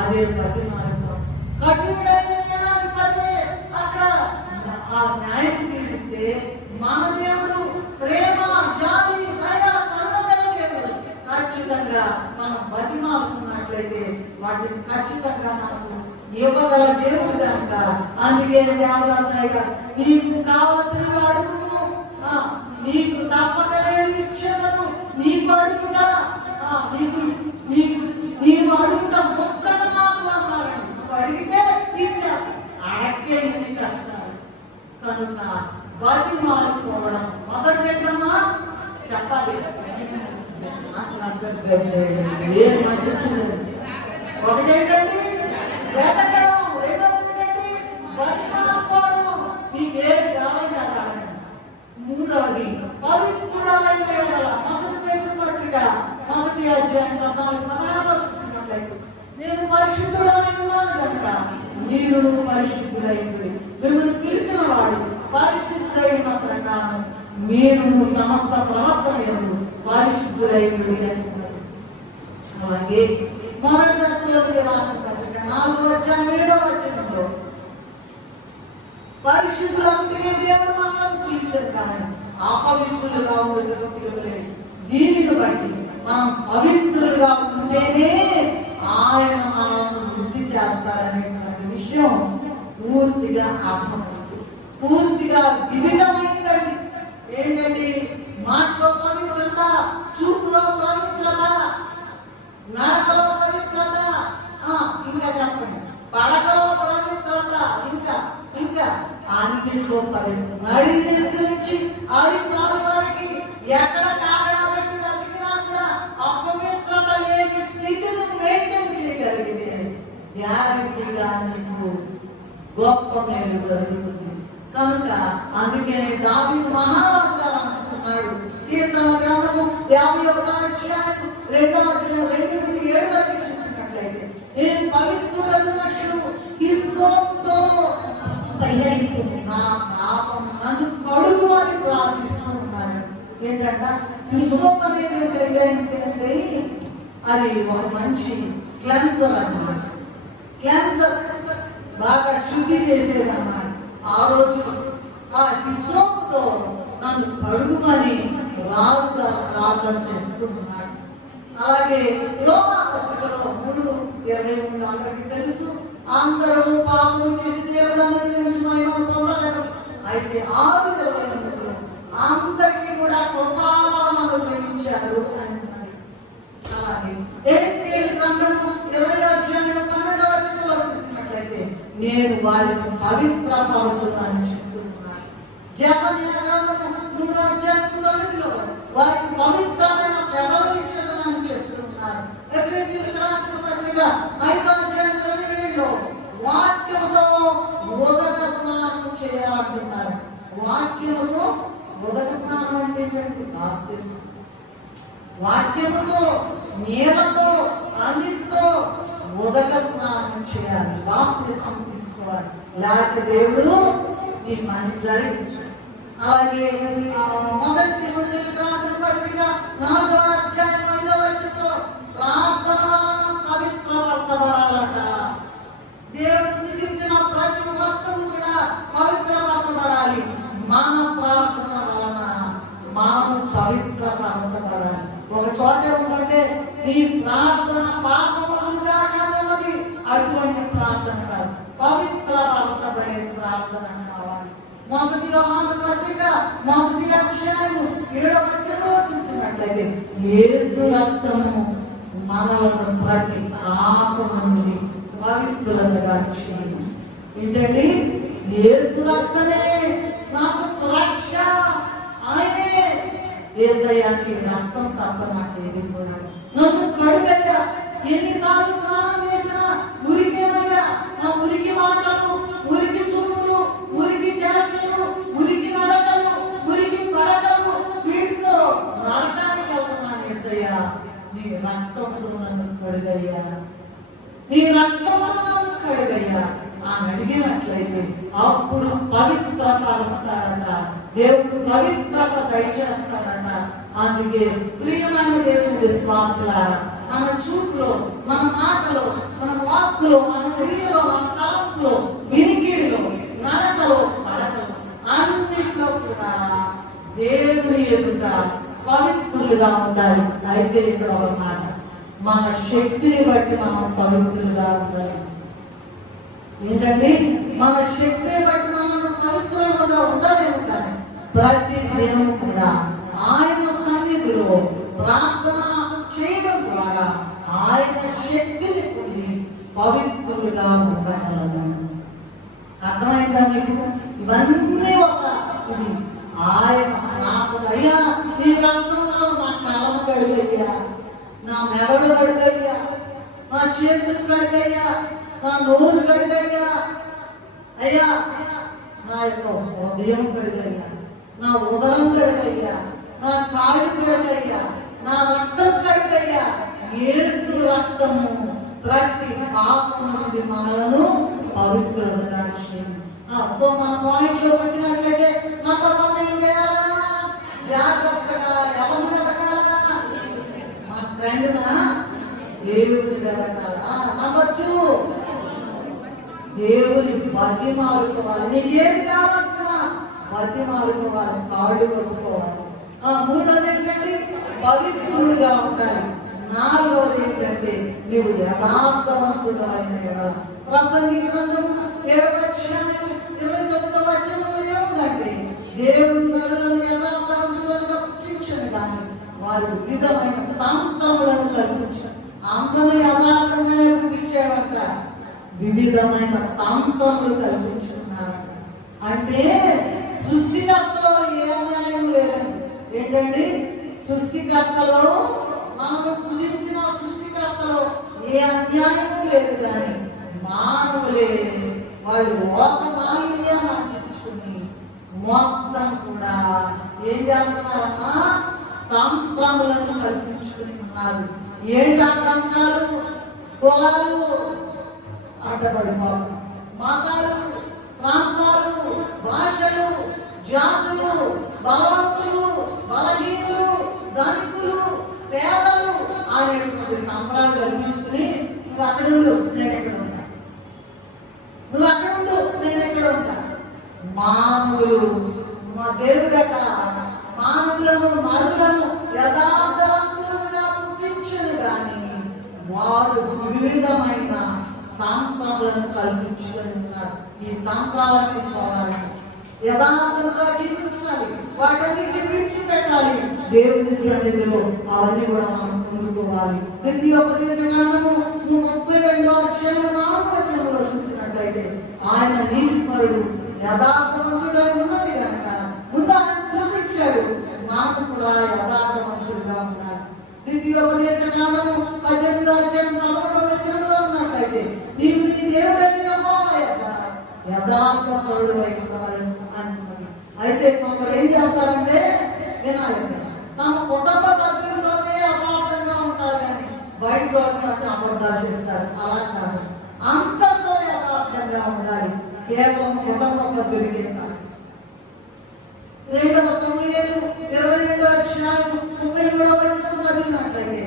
అదే 10 మార్గం. కఠినుడైన న్యాయాధిపతి అక్కడ ఆ న్యాయం తీర్చి వాటిని ఖచ్చితంగా మనకు ఇవ్వగల దేవుడు కనుక అందుకే దేవదాసాయి గారు నీకు కావలసినవి అడుగుము, నీకు తప్పకలేని ఇచ్చేదను, నీకు అడుగుతా నీవు అడుగుతా ముచ్చట నాకు అన్నారండి. నువ్వు అడిగితే ఇచ్చాను, అడక్కే ఇన్ని కష్టాలు కనుక బతి మారిపోవడం మొదటేంటమ్మా చెప్పాలి. అసలు ఏం మంచి స్టూడెంట్స్. ఒకటేంటండి వెతకడం, రెండోది ఏంటండి బతి మారిపోవడం, నీకు ఏది కావాలి అది అడగండి. మూడవది పవిత్రుడాలైన మొదటి పేరు పత్రిక 1వ అధ్యాయం 14-16 చూసినట్లయితే నేను పరిశుద్ధుడై ఉన్నాను కనుక మీరు పరిశుద్ధులైంది, మిమ్మల్ని పిలిచిన వాడు పరిశుద్ధులైన ప్రకారం మీరు సమస్త ప్రవర్తన యందు పరిశుద్ధులైంది అంటున్నారు. అలాగే మొదటి దశలోకి రాసిన పత్రిక 4వ అధ్యాయం 7వ వచనంలో పరిశుద్ధులంటే దేవుడు మనల్ని పిలిచారు కానీ అపవిత్రులుగా ఉండటం పిలువలేదు. దీనిని బట్టి మనం పవిత్రులుగా ఉంటేనే ఆయన మనల్ని వృద్ధి చేస్తాడనేటువంటి విషయం పూర్తిగా అర్థమైంది, పూర్తిగా విదితమైందండి. ఏంటండి మాటలో పవిత్రత, చూపులో పవిత్రత, నడకలో పవిత్రత, ఇంకా చెప్పండి పడకలో పవిత్రత, ఇంకా అన్నింటిలో పవిత్ర నడి నుంచి అరికాల వరకు ఎక్కడ కాగడా పెట్టి బతికినా కూడా అపవిత్రత లేని స్థితిని మెయింటైన్ చేయగలిగితే గ్యారంటీగా నీకు గొప్ప మేలు జరుగుతుంది. కనుక అందుకనే దావీదు మహారాజు అంటున్నాడు కీర్తన గ్రంథము 51వ అధ్యాయం 2వ అధ్యాయం 2-7 వరకు చూసినట్లయితే నేను పవిత్రుడైనట్లు హిస్సోపుతో నా పాపం నన్ను కడుగు అని ప్రార్థిస్తూ ఉన్నాను. ఏంటంట హిస్సోప్ అనేది అది ఒక మంచి క్లెన్సర్ అన్నమాట. క్లెన్సర్ బాగా శుద్ధి చేసేది అన్నమాట. ఆ రోజు ఆ హిస్సోపుతో నన్ను కడుగుమని రాజుగా ప్రార్థన చేస్తూ ఉన్నాడు. అలాగే రోమా పత్రికలో 3:23 అందరికీ తెలుసు, అందరూ పాపము చేసి దేవుడు అనుగ్రహించి మహిమను పొందలేరు, అయితే 6:23 అందరికీ కూడా కృపావరం అనుగ్రహించారు అని ఉన్నది. అలాగే ఎహెజ్కేలు గ్రంథము 20వ అధ్యాయం 12వ వచనంలో చూసినట్లయితే నేను వారిని పవిత్ర పరుతున్నానని చెప్తున్నాను. జెఫన్యా గ్రంథము 3వ అధ్యాయం 9లో వారికి పవిత్రమైన పెదవులు ఇచ్చేదని చెప్తున్నారు. ఎఫెసీయులకు రాసిన పత్రిక 5వ అధ్యాయం 27లో వాక్యముతో ఉదక స్నానం చేయాలంటున్నారు. వాక్యముతో ఉదక స్నానం అంటే ఏంటంటే బాప్తిసం. వాక్యముతో, నీళ్లతో, అన్నిటితో ఉదక స్నానం చేయాలి, బాప్తిసం తీసుకోవాలి. లేకపోతే దేవుడు నీ పని జరిగించాలి. అలాగే మొదటి తిమోతికి రాసిన పత్రిక 4వ అధ్యాయం 5వ వచనంలో ప్రార్థన పవిత్రపరచబడాలట. దేవుడు సృజించిన ప్రతి వస్తువు కూడా పవిత్రపరచబడాలి. మన ప్రార్థన వలన మనము పవిత్రపరచబడాలి. ఒక చోట ఉందంటే ఈ ప్రార్థన పాపములుగా కానున్నది, అటువంటి ప్రార్థన కాదు, పవిత్రపరచబడే ప్రార్థన కావాలి. మొదటి యోహాను పత్రిక 1వ అధ్యాయం 7వ వచనంలో చూసినట్లయితే యేసు రక్తము మనలను ప్రతి పాపము నుండి పవిత్రులుగా చేయును. ఏంటండి యేసు రక్తమే నాకు సురక్ష. ఆయనే యేసయ్యకి రక్తం తప్ప నాకు ఏది కూడా నన్ను కడుగయ్యా. ఎన్నిసార్లు స్నానం చేసినా మురికేనగా నా మురికి మాటలు, మురికి చూపులు, మురికి చేష్టలు, మురికి నడకలు, మురికి పడకలు, వీటితో నరకానికి వెళ్తున్నాను. యేసయ్యా నీ రక్తంతో నన్ను కడుగయ్యా, నీ రక్తంతో నన్ను కడుగయ్యా అని అడిగినట్లయితే అప్పుడు పవిత్రపరుస్తాడట, దేవుడు పవిత్రత దయచేస్తాడట. అందుకే ప్రియమైన దేవుని విశ్వాసులారా, మన చూపులో, మన మాటలో, మన వాక్కులో, మన క్రియలో, మన తలంపులో, వినికిడిలో, నడకలో, పడకలో, అన్నిట్లో కూడా దేవుని ఎదుట పవిత్రులుగా ఉండాలి. అయితే ఇక్కడ ఒక మాట, మన శక్తిని బట్టి మనం పవిత్రులుగా ఉండాలి. ఏంటండి, మన శక్తిని బట్టి మనం పవిత్రులుగా ఉండలేము. కానీ ప్రతి దినం కూడా ఆయన సన్నిధిలో ప్రార్థన చేయడం ద్వారా ఆయన శక్తిని పొంది పవిత్రులుగా ఉండగలము. అర్థమైందా మీకు? ఇవన్నీ ఒక ఇది ఆయన ప్రార్థన. అయ్యా ఈ రక్తంలో నా కాలం కడుగయ్యా, నా మెదడు కడుగయ్యా, నా చేతులు కడుగయ్యా, నా నోరు కడుగయ్యా, అయ్యా నా యొక్క హృదయం కడుగయ్యా, నా ఉదరం కడుగయ్యా, నా కాళ్ళు కడుగయ్యా, నా రక్తం కడుగయ్యా. యేసు రక్తము ప్రతి పాపం నుండి మనలను పవిత్రులుగా చేయండి. సో మన పాయింట్ లో వచ్చినట్లయితే నా తర్వాత ఏం చేయాలా? జాగ్రత్తగా ఎవరిని వెతకాలా? మా ఫ్రెండ్ దేవుని వెతకాలా. నంబర్ 2, దేవుని బతిమాలుకోవాలి. నీకేది కావాల్సిన బతిమాలుకోవాలి, కాళ్ళు పట్టుకోవాలి. 3వది ఏంటంటే పవిత్రులుగా ఉండాలి. 4వది ఏంటంటే నీవు యథార్థవంతుడు అయిన ప్రసంగి గ్రంథం 7:29 ఏముందంటే దేవుడు నరులను యథార్థవంతులుగా పుట్టించను కానీ వారు వివిధమైన తంత్రములను కల్పించారు. అందరూ యథార్థంగా పుట్టించాడంట, వివిధమైన తంత్రములు కల్పించుకున్నారంట. అంటే సృష్టికర్తలో ఏ అన్యాయం లేదండి. ఏంటండి, సృష్టికర్తలో మనము సృజించిన సృష్టికర్తలో ఏ అన్యాయం లేదు. కానీ మానవులే వాళ్ళు ఒక మాలిన్యాన్ని అంటించుకుని మొత్తం కూడా ఏం చేస్తున్నారమ్మా? తంత్రములను కల్పించుకుని ఉన్నారు. ఏంటి ఆ తంత్రాలు? కులాలు అడ్డపడిపోవడం, మతాలు, ప్రాంతాలు, భాషలు, జాతులు, బలవంతులు, బలహీనులు, ధనికులు, పేదలు అనేటువంటి తంత్రాలు కల్పించుకుని నువ్వు అక్కడ ఉండు, నేను ఎక్కడ ఉంటా, నువ్వు అక్కడ ఉండు, నేను ఎక్కడ ఉంటా. మానవులు మా దేవుడట మానవులను నరులను యథార్థవంతులుగా పుట్టించను కానీ వారు వివిధమైన తంత్రాలను కల్పించుకొని ఉన్నారు. ఈ తంత్రాలను పోవాలి, యథార్థంగా జీవించాలి, వాటన్నిటిని విడిచిపెట్టాలి. దేవుని సన్నిధిలో అవన్నీ కూడా మనం పొందుకోవాలి. ద్వితీయోపదేశకాండము 32:4 చూసినట్లయితే ఆయన నీతిపరుడు యథార్థవంతుడై ఉన్నది కనుక ముందు ఆయన చూపించాడు, మాకు కూడా యథార్థవంతుడుగా ఉండాలి. ద్వితీయోపదేశకాండము 18:11 ఉన్నట్లయితే నీవు నీ దేవుడైన యెహోవా యొక్క యథార్థపరుడు అయి ఉండవలెను అంటున్నది. అయితే కొందరు ఏం చేస్తారంటే వినాలి, తమ కుటుంబ సభ్యులతోనే యథార్థంగా ఉంటారు కానీ బయట వాళ్ళతో అబద్ధాలు చెప్తారు. అలా కాదు, అంతతో యథార్థంగా ఉండాలి. కేవలం కుటుంబ సభ్యులకే కాదు. 2 సమూయేలు 22:33 చదివినట్లయితే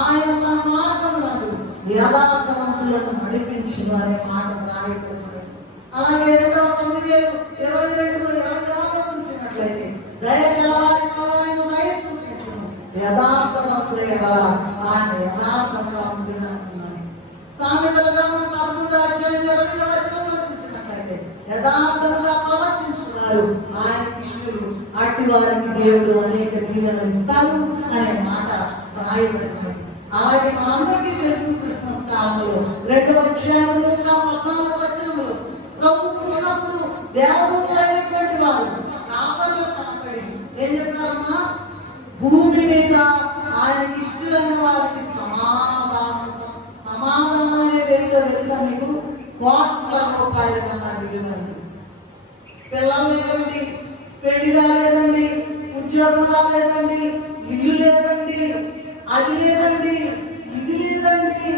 ఆయన తన మార్గమునందు యథార్థవంతులను నడిపించిన అనే మాట రాయబడింది. అలాగే 2 సమూయేలు 22:26 చూసినట్లయితే దయ గలవారికి ఆయన దయ చూపించును, యథార్థవంతుల ఎడల ఆయన యథార్థంగా ఉంటున్నాను. సామెతల గ్రంథం 11:20 చూసినట్లయితే యథార్థంగా ప్రవర్తించున్నారు ఆయన ఇష్టలు, అట్టి వారికి దేవుడు అనేక దీవెనలు ఇస్తారు అనే మాట రాయబడింది. అలాగే మనందరికీ తెలుసు, క్రిస్మస్ కాలంలో 2వ అధ్యాయంలో 14 ప్రభు పుట్టినప్పుడు దేవదూతలైనటువంటి వారు కాపర్లు కనపడి ఏం చెప్తారమ్మా? భూమి మీద ఆయనకి ఇష్టమైన వారికి సమాధానం అనేది ఏంటో తెలుసా మీకు? కోట్ల రూపాయల కన్నా విలువైంది. పిల్లలు లేదండి, పెళ్లి కాలేదండి, ఉద్యోగం రాలేదండి, ఇల్లు లేదండి, అది లేదండి, ఇది లేదండి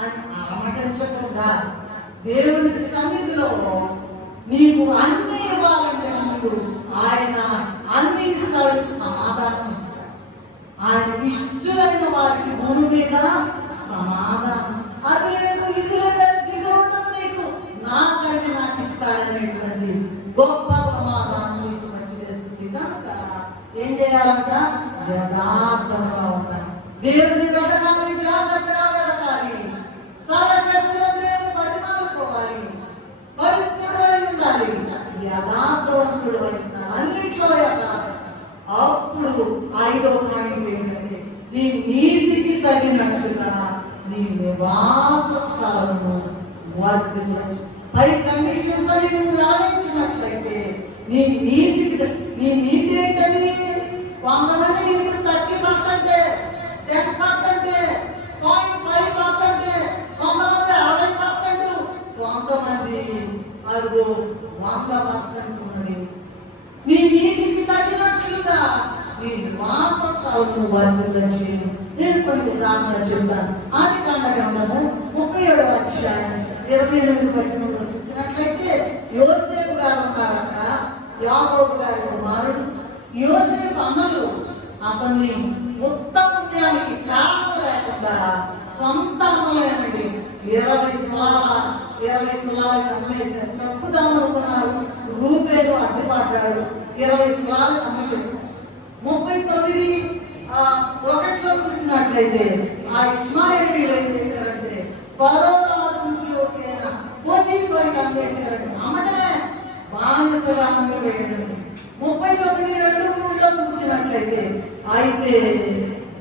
అని ఆమటించకుండా దేవుని సన్నిధిలో నీకు అన్ని ఇవ్వాలంటే ముందు ఆయన అన్ని ఇస్తాడు, సమాధానం ఇస్తాడు. ఆయన ఇష్టమైన వారికి భూమి మీద సమాధానం. అది లేదు, ఇది లేదని దిగి ఉంటుంది నీకు, నాకంటే నాకు ఇస్తాడనేటువంటి గొప్ప సమాధానం నీకు మంచిదేస్తుంది. కనుక ఏం చేయాలంట? యథార్థంగా ఉండాలి. దేవుని వెతకాలి, జాగ్రత్తగా వెతకాలి, సర్వశక్తుల దేవుని బతిమాలుకోవాలి, పవిత్రుడై ఉండాలి, యథార్థవంతుడు అయిన అన్నిట్లో యథార్థం. అప్పుడు 5వ పాయింట్ ఏంటంటే నీ నీతికి తగినట్టుగా నీ నివాస స్థలము వర్ధిల్లచ్చు. పై కండిషన్స్ అని నువ్వు నిర్వహించినట్లయితే నీ నీతి ఏంటది? కొంతమంది నీతి 30%, 10%, 0.5%, కొంతమంది 60%, కొంతమంది అదిగో 100% ఉన్నది. నీ నీతికి తగినట్లుగా నీ నివాస స్థలము వర్ధిల్లచ్చు. నేను కొన్ని ఉదాహరణలు చెప్తాను. ఆదికాండ గ్రంథము 37వ అధ్యాయం 28వ వచనంలో చూసినట్లయితే యోసేపు గారు ఉన్నాడట, యాకోబు గారి కుమారుడు. యోసేపు అన్నలు అతన్ని ఉత్తమత్యానికి కారణం లేకుండా సొంత అమ్మలేనండి 20 తులాలు అమ్మేశారు. చెప్పుదామనుకున్నారు, రూపేలు అడ్డుపడ్డాడు, 20 తులాలు అమ్మేశారు. 39:1 చూసినట్లయితే ఆ ఇష్మాయేలీయులు ఏం చేశారంటే ఫరో రాజు ఉద్యోగైన పోతీఫరుకి అమ్మేశారండి. అమ్మటనే బానిసగా అమ్మివేయడం. 39:2-3 చూసినట్లయితే అయితే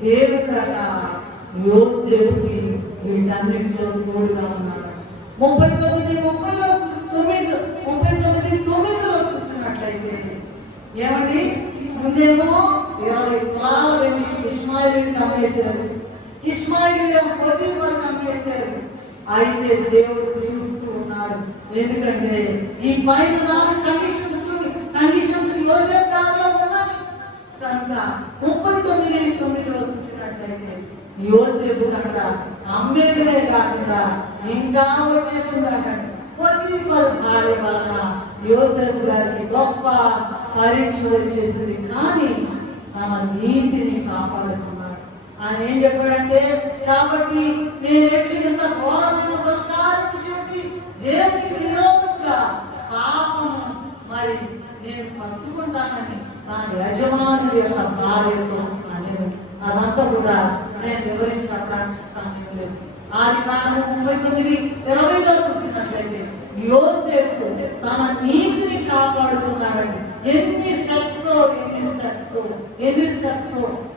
దేవుడట యోసేపుకి వీటన్నిటిలో తోడుగా ఉన్నాడు. 39:9 చూసినట్లయితే ఏమండి ముందేమో 20 తులాల వెండి ఇష్మాయేలీయులకు అమ్మేశారు, ఇష్మాయేలీయులు పోతీఫరుకి అమ్మేశారు. అయితే దేవుడు చూస్తూ ఉన్నాడు. ఎందుకంటే ఈ పైన కండిషన్స్ యోసేపు గారిలో ఉన్నాయి కనుక 39:9 చూసినట్లయితే యోసేపు కనుక అమ్మేదే కాకుండా ఇంకా వచ్చేసిందట. పోతీఫరు భార్య వలన యోసేపు గారికి గొప్ప పరీక్ష వచ్చేసింది. కానీ తన నీతిని కాపాడుకున్నాడు. ఆయన ఏం చెప్పాడంటే, కాబట్టి నేను ఎట్లు ఇంత ఘోరమైన దుష్కార్యం చేసి దేవునికి విరోధంగా పాపం మరి నేను పట్టుకుంటానని నా యజమానుడి యొక్క భార్యతో అనేది అదంతా కూడా నేను వివరించడానికి సమయం లేదు. ఆదికాండము 39:20 చూసినట్లయితే యోసేపు తన నీతిని కాపాడుతున్నాడండి. ఎన్ని స్టెప్స్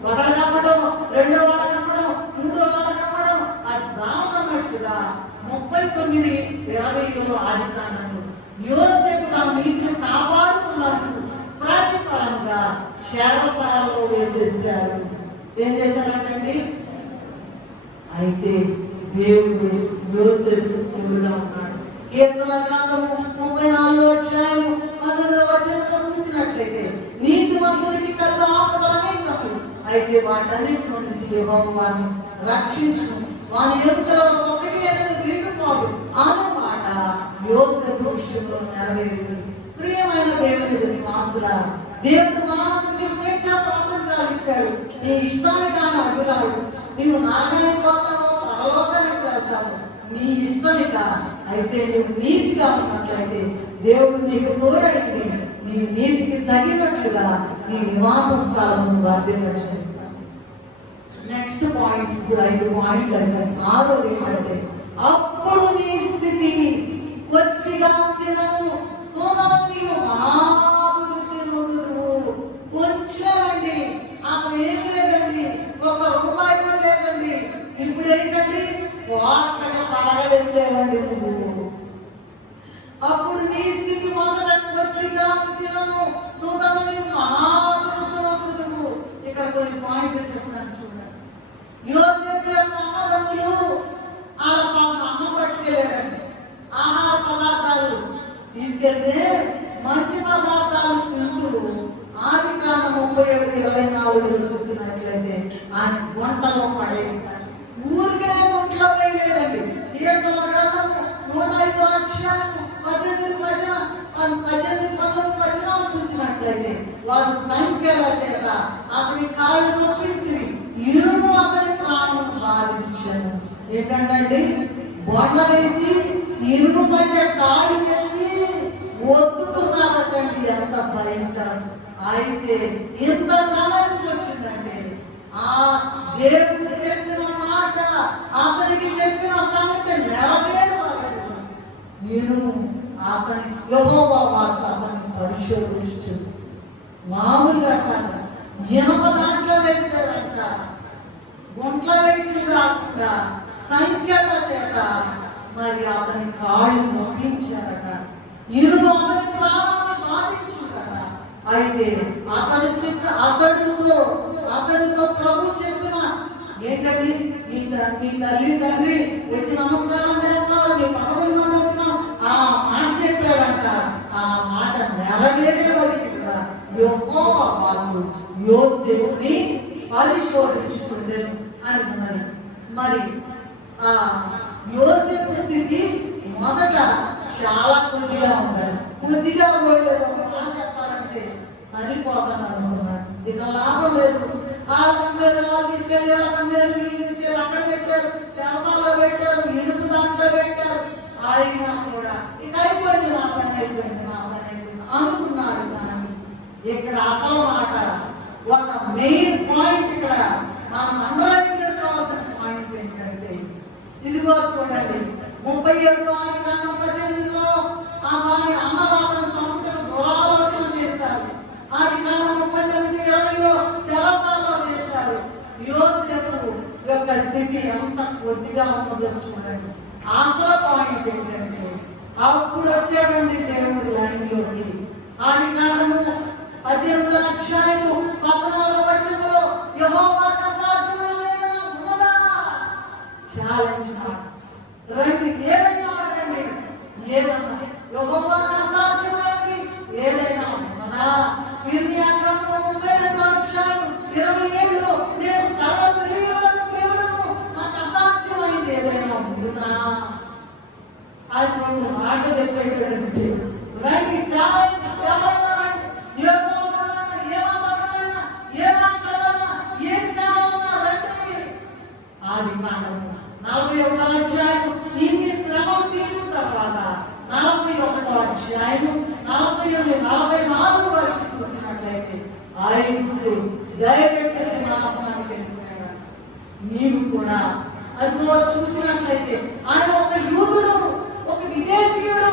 ఒకటి కమ్మడం, రెండో వాడ కమ్మడం, మూడో వాడ కమ్మడం, అది రావన్నట్టుగా 39:20 ఆదికాండంలో యోసేపు తన నీతిని కాపాడుతున్నట్టు ప్రతిఫలంగా శరసాలలో వేసేసారు. ఏం చేశారంటండి? అయితే దేవుడు యోసేపు తోడుగా ఉన్నాడు. కీర్తన గ్రంథము 34వ అధ్యాయము 19వ వచనంలో చూసినట్లయితే నీతిమంతునికి కలుగు ఆపదలు అనేకములు, అయితే వాటన్నిటిలో నుంచి యెహోవా వారిని రక్షించును, వాని ఎముకలో ఒకటి అనేది విరిగిపోదు అన్నమాట యోసేపు విషయంలో నెరవేరింది. ప్రియమైన దేవుని విశ్వాసులారా, దేవుడు మనకి స్వేచ్ఛ స్వాతంత్రాలు ఇచ్చాడు. నీ ఇష్టానికి ఆయన అడ్డురాడు. నీవు నరకానికి పోతావు, పరలోకానికి వెళ్తావు, నీ ఇష్టమిక. అయితే నువ్వు నీతిగా ఉన్నట్లయితే దేవుడు నీకు తోడైంది నీ నీతికి తగినట్లుగా నీ నివాస స్థలము వర్ధిల్లచేస్తాడు. నెక్స్ట్ పాయింట్, ఇప్పుడు 5 పాయింట్లు అయిపోయి 6వది అంటే అప్పుడు నీ స్థితి కొద్దిగా ఉండినను నీవు మాబుద్ధి నొందుదువు. వచ్చానండి, అసలు ఏమి లేదండి, ₹1 లేదండి, ఇప్పుడు ఏంటండి వాటగా పడగలేదండి నువ్వు. అప్పుడు నీ స్థితి మొదట కొద్దిగా ఉండినను నీవు మాబుద్ధి నొందుదువు. ఇక్కడ కొన్ని పాయింట్లు చెప్తాను చూడండి. యోసేపు యొక్క అన్నదమ్ములు వాళ్ళ అమ్మ పట్టుకెళ్ళాడండి. ఆహార పదార్థాలు తీసుకెళ్తే మంచి పదార్థాలు తింటూ ఆదికాండం 37:24 చూసినట్లయితే ఆయన గుంటలో పడేస్తారు. ఊరికే గుంటలో వేయలేదండి. కీర్తన గ్రంథం 105వ అధ్యాయం 18-19 వచనాలు చూసినట్లయితే వారు సంఖ్యల చేత అతని కాళ్ళు నొప్పించి ఇరుము అతని ప్రాణం బాధించాను. ఏంటంటే బొండ వేసి ఇరుము మధ్య కాళ్ళు వేసి ఒత్తుతున్నారటండి. ఎంత భయంకరం. అయితే ఇంత సమయం వచ్చిందంటే ఆ దేవుడు చెప్పిన మాట అతనికి చెప్పిన సంగతి నెరవేరలేదు. నేను అతని యెహోవా వార్త అతన్ని పరిశోధించు. మామూలుగా కాదు, ఇనప దాంట్లో వేస్తారంట. గుంట్ల వ్యక్తులు కాకుండా సంఖ్యల చేత మరి అతని కాళ్ళు నొప్పించారట. ఇరుగు అతని ప్రాణాన్ని బాధించుట. అయితే అతడితో ప్రభు చెప్పిన ఏంటండి, మీ తల్లి తండ్రి వచ్చి నమస్కారం చేస్తారు, మీ 11 మంది వచ్చిన ఆ మాట చెప్పాడంట. ఆ మాట నెరవేరే వరకు కూడా యెహోవా వాక్కు యోసేపుని పరిశోధించుచుండెను అని ఉన్నది. మరి ఆ యోసేపు స్థితి మొదట చాలా కొద్దిగా ఉండాలి. కొద్దిగా పోయలేదు. ఒక మాట చెప్పాలంటే సరిపోతాను అనుకున్నాను. ఇక లాభం లేదు. ఆ తండ్రి వాళ్ళు తీసుకెళ్ళి ఆ తండ్రి వీళ్ళు తీసుకెళ్ళి అక్కడ పెట్టారు, చేసాల్లో పెట్టారు, ఇనుపు దాంట్లో పెట్టారు. ఆయన కూడా ఇక అయిపోయింది, నా పని అయిపోయింది అనుకున్నాడు. కానీ ఇక్కడ అసలు మాట, ఒక మెయిన్ పాయింట్ ఇక్కడ మనం అందరం చేసుకోవాల్సిన పాయింట్ ఏంటంటే, ఇదిగో చూడండి 37 18లో ఆ వారి అమ్మలు అతను చంపుటకు దురాలోచన చేస్తారు. ఆది కాండం 39 20లో చెరసాలలో వేస్తారు. యోసేపు యొక్క స్థితి ఎంత కొద్దిగా ఉన్నదో చూడండి. అసలు పాయింట్ ఏంటంటే, అప్పుడు వచ్చాడండి దేవుడు లైన్లోకి. ఆది కాండము 18వ అధ్యాయము 14వ వచనంలో యెహోవాకు అసాధ్యమైనది ఉన్నదా? ఛాలెంజ్ మాట. రండి, ఏదైనా అడగండి. ఏదన్నా యెహోవాకు అసాధ్యమైనది ఏదైనా ఉన్నదా? ఇర్మియా గ్రంథం 32వ అధ్యాయం 27లో నేను సర్వ శరీరులకు దేవుడను, నాకు అసాధ్యమైనది ఏదైనా ఉండునా? అది 2 మాటలు చెప్పేసాడంటే రండి, ఛాలెంజ్. ఎవరైనా రండి, ఏ మాట్లాడాలన్నా ఏ మాట్లాడాలన్నా ఏది కావాలన్నా రండి. ఆది కాండము 41వ అధ్యాయం ఇన్ని శ్రమలు తీరిన తర్వాత 41వ అధ్యాయం 40 నుండి 44 వరకు చూసినట్లయితే ఐగుప్తు డైరెక్ట్ సింహాసనానికి వెళ్ళిపోయాడు. నీవు కూడా అదిగో చూసినట్లయితే ఆయన ఒక యూదుడు, ఒక విదేశీయుడు,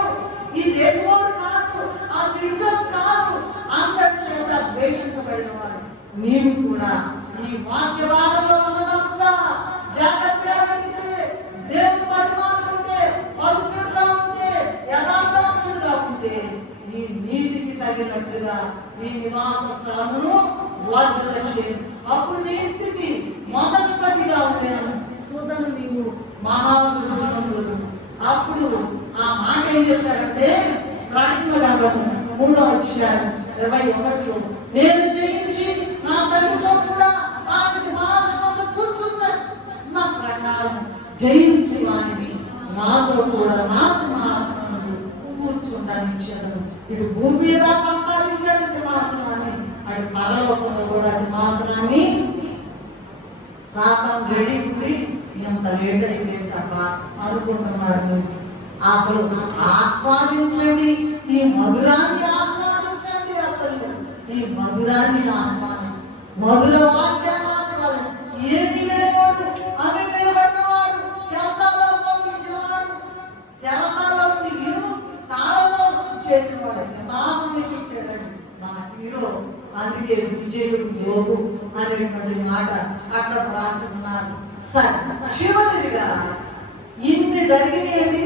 ఈ దేశంలో కాదు, ఆ సిటిజన్ కాదు, అందరి చేత ద్వేషించబడిన వాడు. నీవు కూడా ఈ వాక్య భాగంలో ఉన్నదంతా జాగ్రత్తగా వింటే, దేవుని పరిమాణం ఉంటే, పవిత్రుడుగా ఉంటే, యథార్థవంతుడుగా ఉంటే, నీ నీతికి తగినట్లుగా నీ నివాస స్థలమును వర్ధన చేయి. అప్పుడు నీ స్థితి మొదటి కొద్దిగా ఉండేను, తుదను నీవు మహావృద్ధులు. అప్పుడు ఆ మాట ఏం చెప్తారంటే, ప్రకటన గ్రంథము 3వ అధ్యాయం 21లో నేను జయించి నా తండ్రితో కూడా ఆయన సింహాసనంలో కూర్చున్న ప్రకారం జయించి వారిని నాతో కూడా నా సింహాసనంలో కూర్చుండనిచ్చేదను. ఇటు భూమి మీద సంపాదించాడు సింహాసనాన్ని, అటు పరలోకంలో కూడా సింహాసనాన్ని. సాతాను రెడీ ఉంది, ఎంత లేట్ అయింది తప్ప అనుకుంటున్నారు. అసలు ఆస్వాదించండి, ఈ మధురాన్ని ఆస్వాదించండి. అసలు ఈ మధురాన్ని ఆస్వాదించండి, మధుర వాక్యాన్ని ఆస్వాదించండి. ఏమి లేనివాడు, అవివేయబడినవాడు, చెరసాలలో పంపించినవాడు, చెరసాలలో ఉండి ఇరుము కాలంలో చేసినవాడు సింహాసనం ఎక్కించాడండి మన హీరో. అందుకే విజయుడు యోగు అనేటువంటి మాట అక్కడ రాసి ఉన్నారు. చివరిగా ఇన్ని జరిగినాయండి,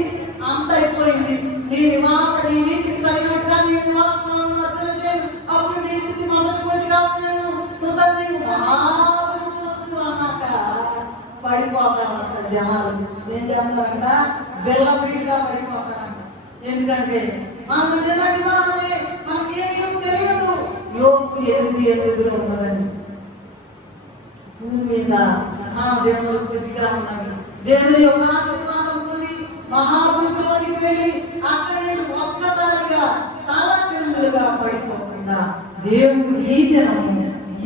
అంత అయిపోయింది. నీ నివాస నీ నీతికి తగినట్టుగా నీ నివాసాలను అర్థం చేయను. అప్పుడు నీ స్థితి మొదటి కొద్దిగా ఉన్నాను, తుదని అన్నాక పడిపోతారంట జనాలు. ఏం చేస్తారంట? బెల్లపీడిగా పడిపోతారంట. ఎందుకంటే మనం నిన్నటి వారమే, మనకేమీ తెలియదు. యోగు 8:8లో ఉన్నదండి. భూమి మీద దేవుడు కొద్దిగా ఉన్నది. దేవుని యొక్క ఆశీర్వాదం పొంది మహాభూతిలోకి వెళ్ళి అక్కడి నుండి ఒక్కసారిగా తల క్రిందులుగా పడిపోకుండా దేవుడు ఈ దినము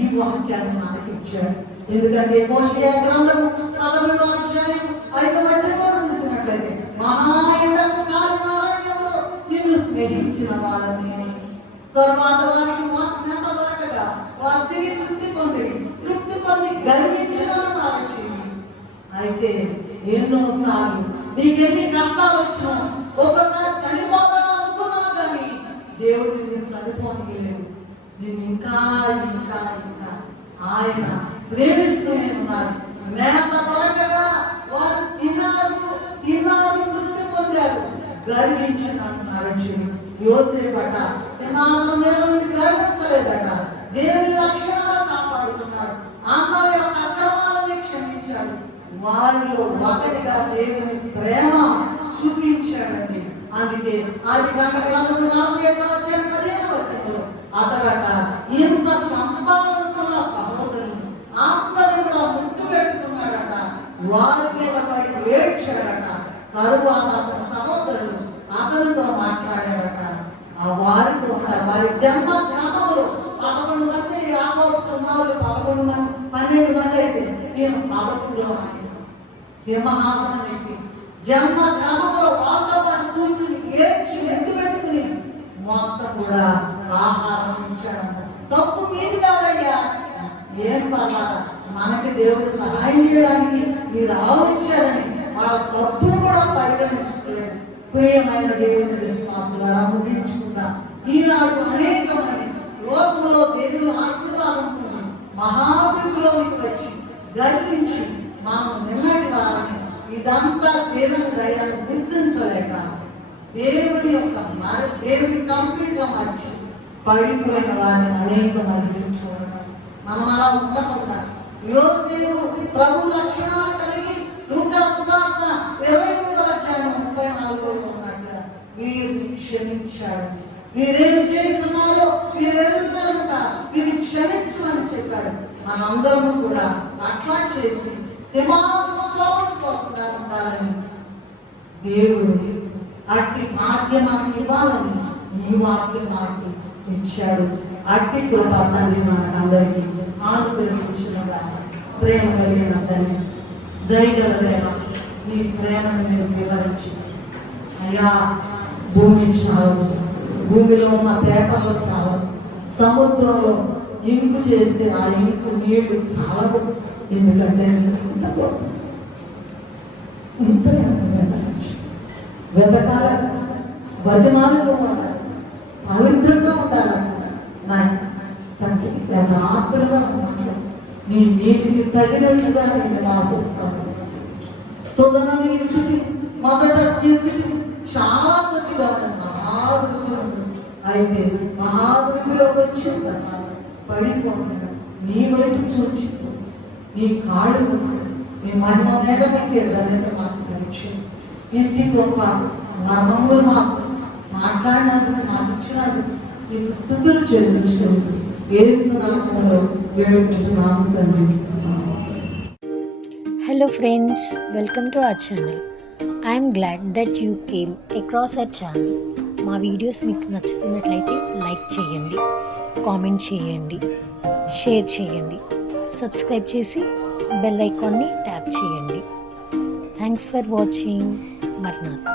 ఈ వాక్యాన్ని మనకి ఇచ్చాడు. ఎందుకంటే మోషే గ్రంథము 11వ అధ్యాయం 5వ వచనంలో చూసినట్లయితే, మహాయండకు కాలిన అరణ్యంలో నిన్ను స్నేహించిన వాళ్ళని తరువాత వారికి మేత దొరకగా వారు తిరిగి తృప్తి పొంది గర్వించిన వారు చేయి. అయితే ఎన్నోసార్లు నీకెన్ని కష్టాలు వచ్చినా ఒకసారి చనిపోతాను అనుకున్నావు కానీ దేవుడు నిన్ను చనిపోనిలేదు. నేను ఇంకా ఇంకా ఇంకా ఆయన ప్రేమిస్తూనే ఉన్నారు. మేత దొరకగా వారు తిన్నారు తృప్తి పొందారు, గర్వించినారు. యోసేపట సింహాసనం మీద నుండి గర్వించలేదట, దేవుని లక్షణాలు కాపాడుతున్నాడు, అందరి యొక్క అక్రమాలని క్షమించాడు, వారిలో ఒకరిగా దేవుని ప్రేమ చూపించాడండి. అందుకే అది గంటలు 45 వచ్చాడు. అతడట ఇంత చంపాలనుకున్న సహోదరులు అందరూ కూడా ముద్దు పెట్టుకున్నాడట, వారి మీద పడి ఏడ్చాడట. తరువాత అతని సహోదరులు అతనితో మాట్లాడారట. ఆ వారితో వారి జన్మ గ్రామంలో 11 మంది, యాకోబు కుమారులు 11 మంది, 12 మంది అయితే నేను 11వ ఆయన. సింహాసనం ఎక్కి జన్మ గ్రామంలో వాళ్ళతో పాటు కూర్చుని ఏడ్చి ఎత్తు పెట్టుకుని మొత్తం కూడా ఆహారం ఇచ్చాడంట. తప్పు మీది కాదయ్యా, ఏం పర్వాలా, మనకి దేవుడు సహాయం చేయడానికి మీరు ఆలోచించారని వాళ్ళ తప్పును కూడా పరిగణించలేదు. ప్రియమైన దేవుని విశ్వాసులారా, ముగించుకుందాం. ఈనాడు అనేక మంది లోకంలో దేవుని ఆశీర్వాదం పొంది మహాభివృద్ధిలోనికి వచ్చి గర్వించి మనం నిన్నటి వారిని ఇదంతా దేవుని దయను గుర్తించలేక దేవుని యొక్క దేవుని కంప్లీట్ గా మార్చి పడిపోయిన వారిని అనేక మంది చూడటం. మనం అలా ఉండకుండా యోసేపు ప్రభు లక్షణాలు కలిగి లూకా సువార్త 23:34 ఉన్నట్టుగా వీరిని క్షమించాడు. వీరేం చేస్తున్నారో వీరిని క్షమించమని చెప్పాడు. మనందరం కూడా అట్లా చేసి సింహాసనంలో ఉండిపోకుండా ఉండాలని దేవుడు అట్టి భాగ్యం మనకి ఇవ్వాలని ఈ వాక్యం మనకు ఇచ్చాడు. అట్టి కృప తండ్రి మనకు అందరికీ ఆనుగ్రహించిన ప్రేమ కలిగిన తండ్రి, దయగల దేవ, నీ ప్రేమను నేను వివరించి అయ్యా, భూమి చాలదు, భూమిలో ఉన్న పేపర్లు చాలదు, సముద్రంలో ఇంకు చేస్తే ఆ ఇంకు నీళ్లు చాలదు. ఎందుకంటే ఇంత వెతకాలంట, బతిమాలలో పవిత్రంగా ఉండాలంట. నాయన తండ్రి, ఆత్మలుగా ఉన్నాను, నీ నీతికి తగినట్లుగా నేను ఆశిస్తాను. తొదన నీ స్థితి, మొదట నీ స్థితి చాలా కొద్దిగా ఉంటుంది, మహాభివృద్ధి ఉంటుంది. అయితే మహాభివృద్ధిలోకి వచ్చింది పడిపోకుండా నీ వైపు చూచి నీ కాళ్ళు నీ మహిమ మేఘమే ధన్యత మాకు కలిగి ఇంటి గొప్ప మర్మములు మాకు మాట్లాడినందుకు మాకు ఇచ్చినందుకు నీకు స్థుతులు చెల్లించుకుంటూ యేసు నామములో వేడుకుంటున్నాము తండ్రి. Hello friends, welcome to our channel. I am glad that you came across our channel. మా వీడియోస్ మీకు నచ్చుతున్నట్లయితే లైక్ చేయండి, కామెంట్ చేయండి, షేర్ చేయండి, సబ్స్క్రైబ్ చేసి బెల్ ఐకాన్ని ట్యాప్ చేయండి. Thanks for watching. మర్నాథ్.